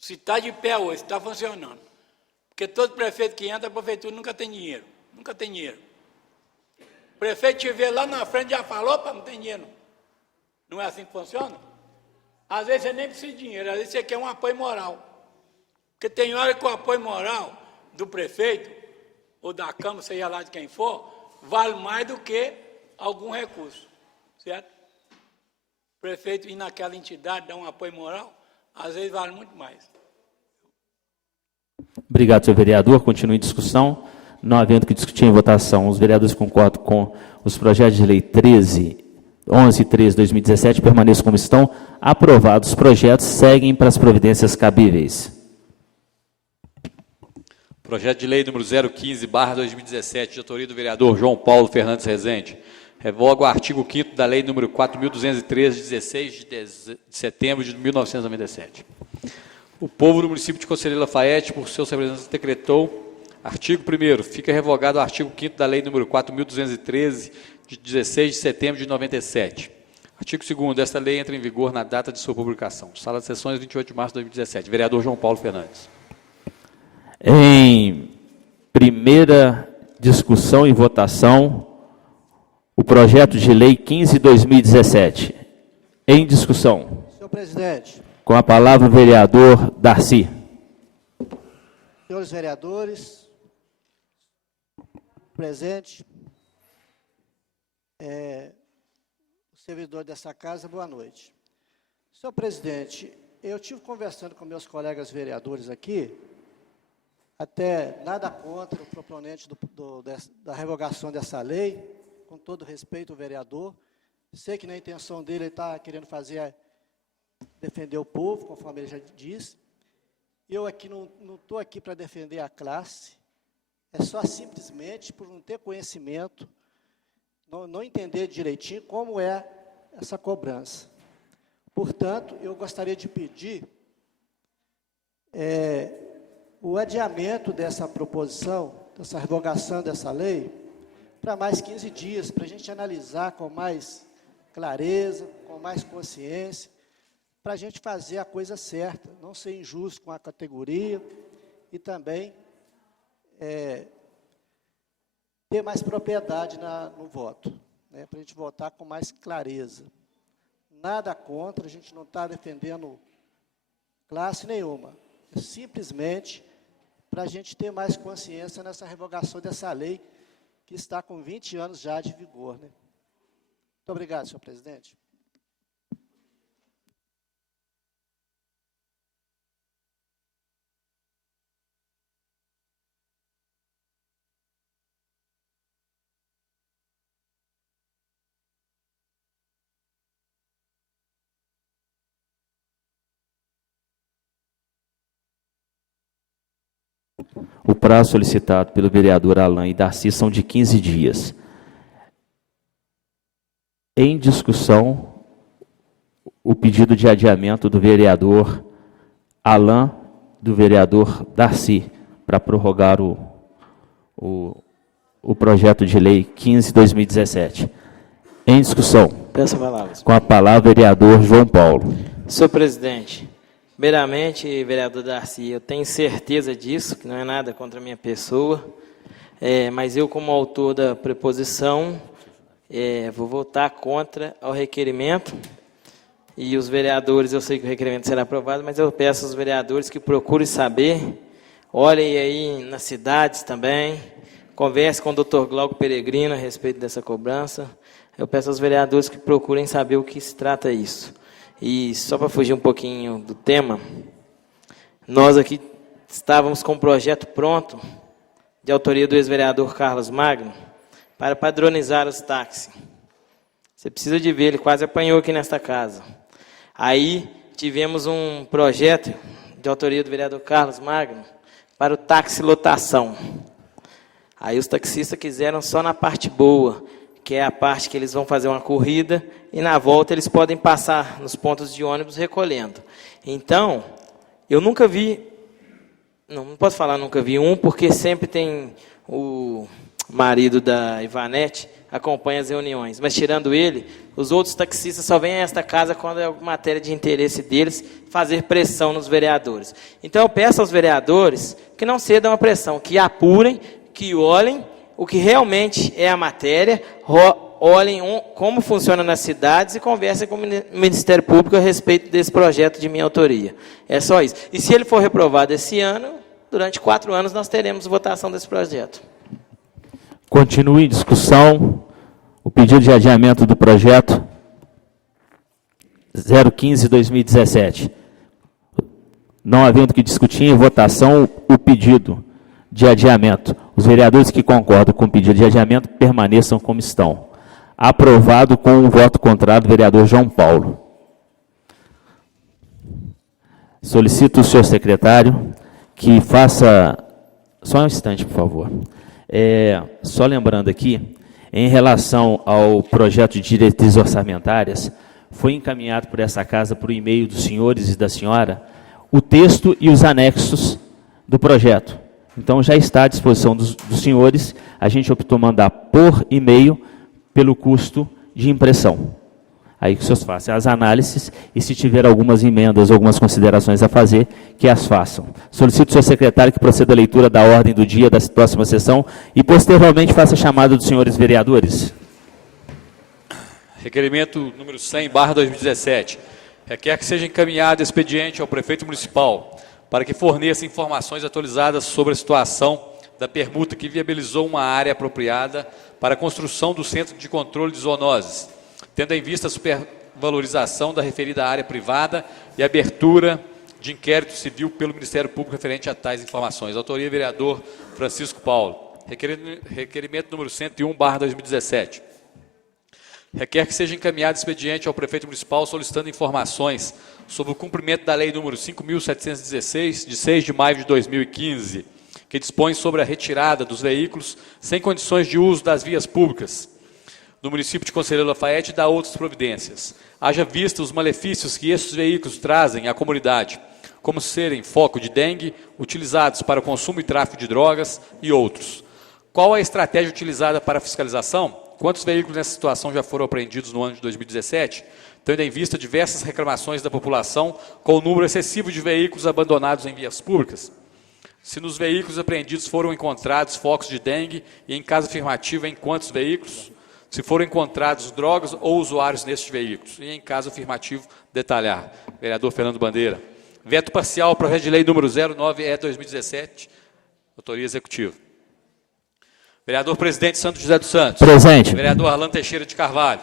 se está de pé hoje, está funcionando. Porque todo prefeito que entra, a prefeitura nunca tem dinheiro. Nunca tem dinheiro. O prefeito te vê lá na frente já falou, opa, não tem dinheiro. Não é assim que funciona? Às vezes você nem precisa de dinheiro, às vezes você quer um apoio moral. Porque tem hora que o apoio moral do prefeito, ou da Câmara, seja lá de quem for, vale mais do que algum recurso, certo? O prefeito ir naquela entidade, dar um apoio moral, às vezes vale muito mais. Obrigado, senhor vereador. Continue em discussão. Não havendo que discutir em votação, os vereadores concordam com os projetos de lei 11 e 13 de 2017, permaneçam como estão. Aprovados os projetos, seguem para as providências cabíveis. Projeto de lei número 015/2017, de autoria do vereador João Paulo Fernandes Rezende. Revoga o artigo 5º da lei número 4.213, de 16 de setembro de 1997. O povo do município de Conselheiro Lafayette, por seus representantes, decretou, artigo 1º, fica revogado o artigo 5º da lei número 4.213, de 16 de setembro de 97. Artigo 2º, esta lei entra em vigor na data de sua publicação. Sala de sessões, 28 de março de 2017. Vereador João Paulo Fernandes. Em primeira discussão e votação, o projeto de lei 15/2017. Em discussão. Senhor presidente. Com a palavra o vereador Darcy. Senhores vereadores, presente, o servidor dessa casa, boa noite. Senhor presidente, eu estive conversando com meus colegas vereadores aqui, até nada contra o proponente da revogação dessa lei, com todo respeito ao vereador. Sei que na intenção dele ele está querendo defender o povo, conforme ele já disse. Eu aqui não estou aqui para defender a classe, é só simplesmente por não ter conhecimento, não entender direitinho como é essa cobrança. Portanto, eu gostaria de pedir o adiamento dessa proposição, dessa revogação dessa lei, para mais 15 dias, para a gente analisar com mais clareza, com mais consciência, para a gente fazer a coisa certa, não ser injusto com a categoria e também ter mais propriedade no voto, né, para a gente votar com mais clareza. Nada contra, a gente não está defendendo classe nenhuma, simplesmente para a gente ter mais consciência nessa revogação dessa lei, que está com 20 anos já de vigor. Né? Muito obrigado, senhor presidente. O prazo solicitado pelo vereador Alain e Darcy são de 15 dias. Em discussão, o pedido de adiamento do vereador Alain, do vereador Darcy, para prorrogar o projeto de lei 15/2017. Em discussão. Peço a palavra. Com a palavra, vereador João Paulo. Senhor presidente, primeiramente, vereador Darcy, eu tenho certeza disso, que não é nada contra a minha pessoa, mas eu, como autor da preposição, vou votar contra o requerimento. E os vereadores, eu sei que o requerimento será aprovado, mas eu peço aos vereadores que procurem saber, olhem aí nas cidades também, converse com o Dr. Glauco Peregrino a respeito dessa cobrança. Eu peço aos vereadores que procurem saber o que se trata isso. E só para fugir um pouquinho do tema, nós aqui estávamos com um projeto pronto, de autoria do ex-vereador Carlos Magno, para padronizar os táxis. Você precisa de ver, ele quase apanhou aqui nesta casa. Aí tivemos um projeto de autoria do vereador Carlos Magno para o táxi lotação. Aí os taxistas quiseram só na parte boa, que é a parte que eles vão fazer uma corrida e na volta eles podem passar nos pontos de ônibus recolhendo. Então, eu nunca vi, não posso falar nunca vi um, porque sempre tem o marido da Ivanete, acompanha as reuniões, mas tirando ele, os outros taxistas só vêm a esta casa quando é matéria de interesse deles fazer pressão nos vereadores. Então eu peço aos vereadores que não cedam a pressão, que apurem, que olhem o que realmente é a matéria, olhem como funciona nas cidades e conversem com o Ministério Público a respeito desse projeto de minha autoria. É só isso. E se ele for reprovado esse ano, durante 4 anos nós teremos votação desse projeto. Continue em discussão o pedido de adiamento do projeto 015/2017. Não havendo que discutir em votação o pedido de adiamento. Os vereadores que concordam com o pedido de adiamento permaneçam como estão. Aprovado com um voto contrário do vereador João Paulo. Solicito o senhor secretário que faça... Só um instante, por favor. Só lembrando aqui, em relação ao projeto de diretrizes orçamentárias, foi encaminhado por essa casa, por e-mail dos senhores e da senhora, o texto e os anexos do projeto. Então, já está à disposição dos senhores, a gente optou mandar por e-mail pelo custo de impressão. Aí que os senhores façam as análises e, se tiver algumas emendas, algumas considerações a fazer, que as façam. Solicito ao senhor secretário que proceda à leitura da ordem do dia da próxima sessão e, posteriormente, faça a chamada dos senhores vereadores. Requerimento número 100/2017. Requer que seja encaminhado expediente ao prefeito municipal para que forneça informações atualizadas sobre a situação da permuta que viabilizou uma área apropriada para a construção do Centro de Controle de Zoonoses, tendo em vista a supervalorização da referida área privada e a abertura de inquérito civil pelo Ministério Público referente a tais informações. Autoria, vereador Francisco Paulo. Requerimento número 101/2017. Requer que seja encaminhado expediente ao prefeito municipal solicitando informações sobre o cumprimento da lei número 5.716, de 6 de maio de 2015, que dispõe sobre a retirada dos veículos sem condições de uso das vias públicas do município de Conselheiro Lafayette e da outras providências. Haja vista os malefícios que esses veículos trazem à comunidade, como serem foco de dengue, utilizados para o consumo e tráfico de drogas e outros. Qual a estratégia utilizada para a fiscalização? Quantos veículos nessa situação já foram apreendidos no ano de 2017? Tendo em vista diversas reclamações da população com o número excessivo de veículos abandonados em vias públicas. Se nos veículos apreendidos foram encontrados focos de dengue e, em caso afirmativo, em quantos veículos? Se foram encontrados drogas ou usuários nestes veículos. E, em caso afirmativo, detalhar. Vereador Fernando Bandeira. Veto parcial ao projeto de lei número 09/2017. Autoria executiva. Vereador Presidente Santos José dos Santos. Presente. Vereador Arlan Teixeira de Carvalho.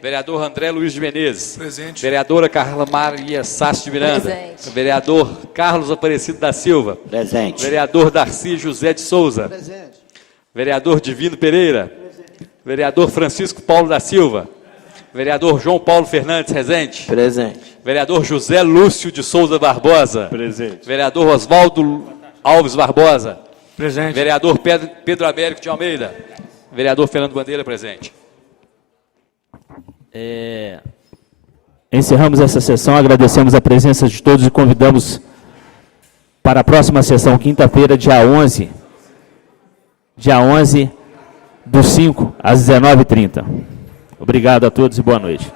Vereador André Luiz de Menezes. Presente. Vereadora Carla Maria Sassi de Miranda. Presente. Vereador Carlos Aparecido da Silva. Presente. Vereador Darcy José de Souza. Presente. Vereador Divino Pereira. Vereador Francisco Paulo da Silva. Vereador João Paulo Fernandes Rezende. Presente. Vereador José Lúcio de Souza Barbosa. Presente. Vereador Oswaldo Alves Barbosa. Presente. Vereador Pedro Américo de Almeida. Vereador Fernando Bandeira, presente. Encerramos essa sessão, agradecemos a presença de todos e convidamos para a próxima sessão, quinta-feira, dia 11 do 5 às 19h30. Obrigado a todos e boa noite.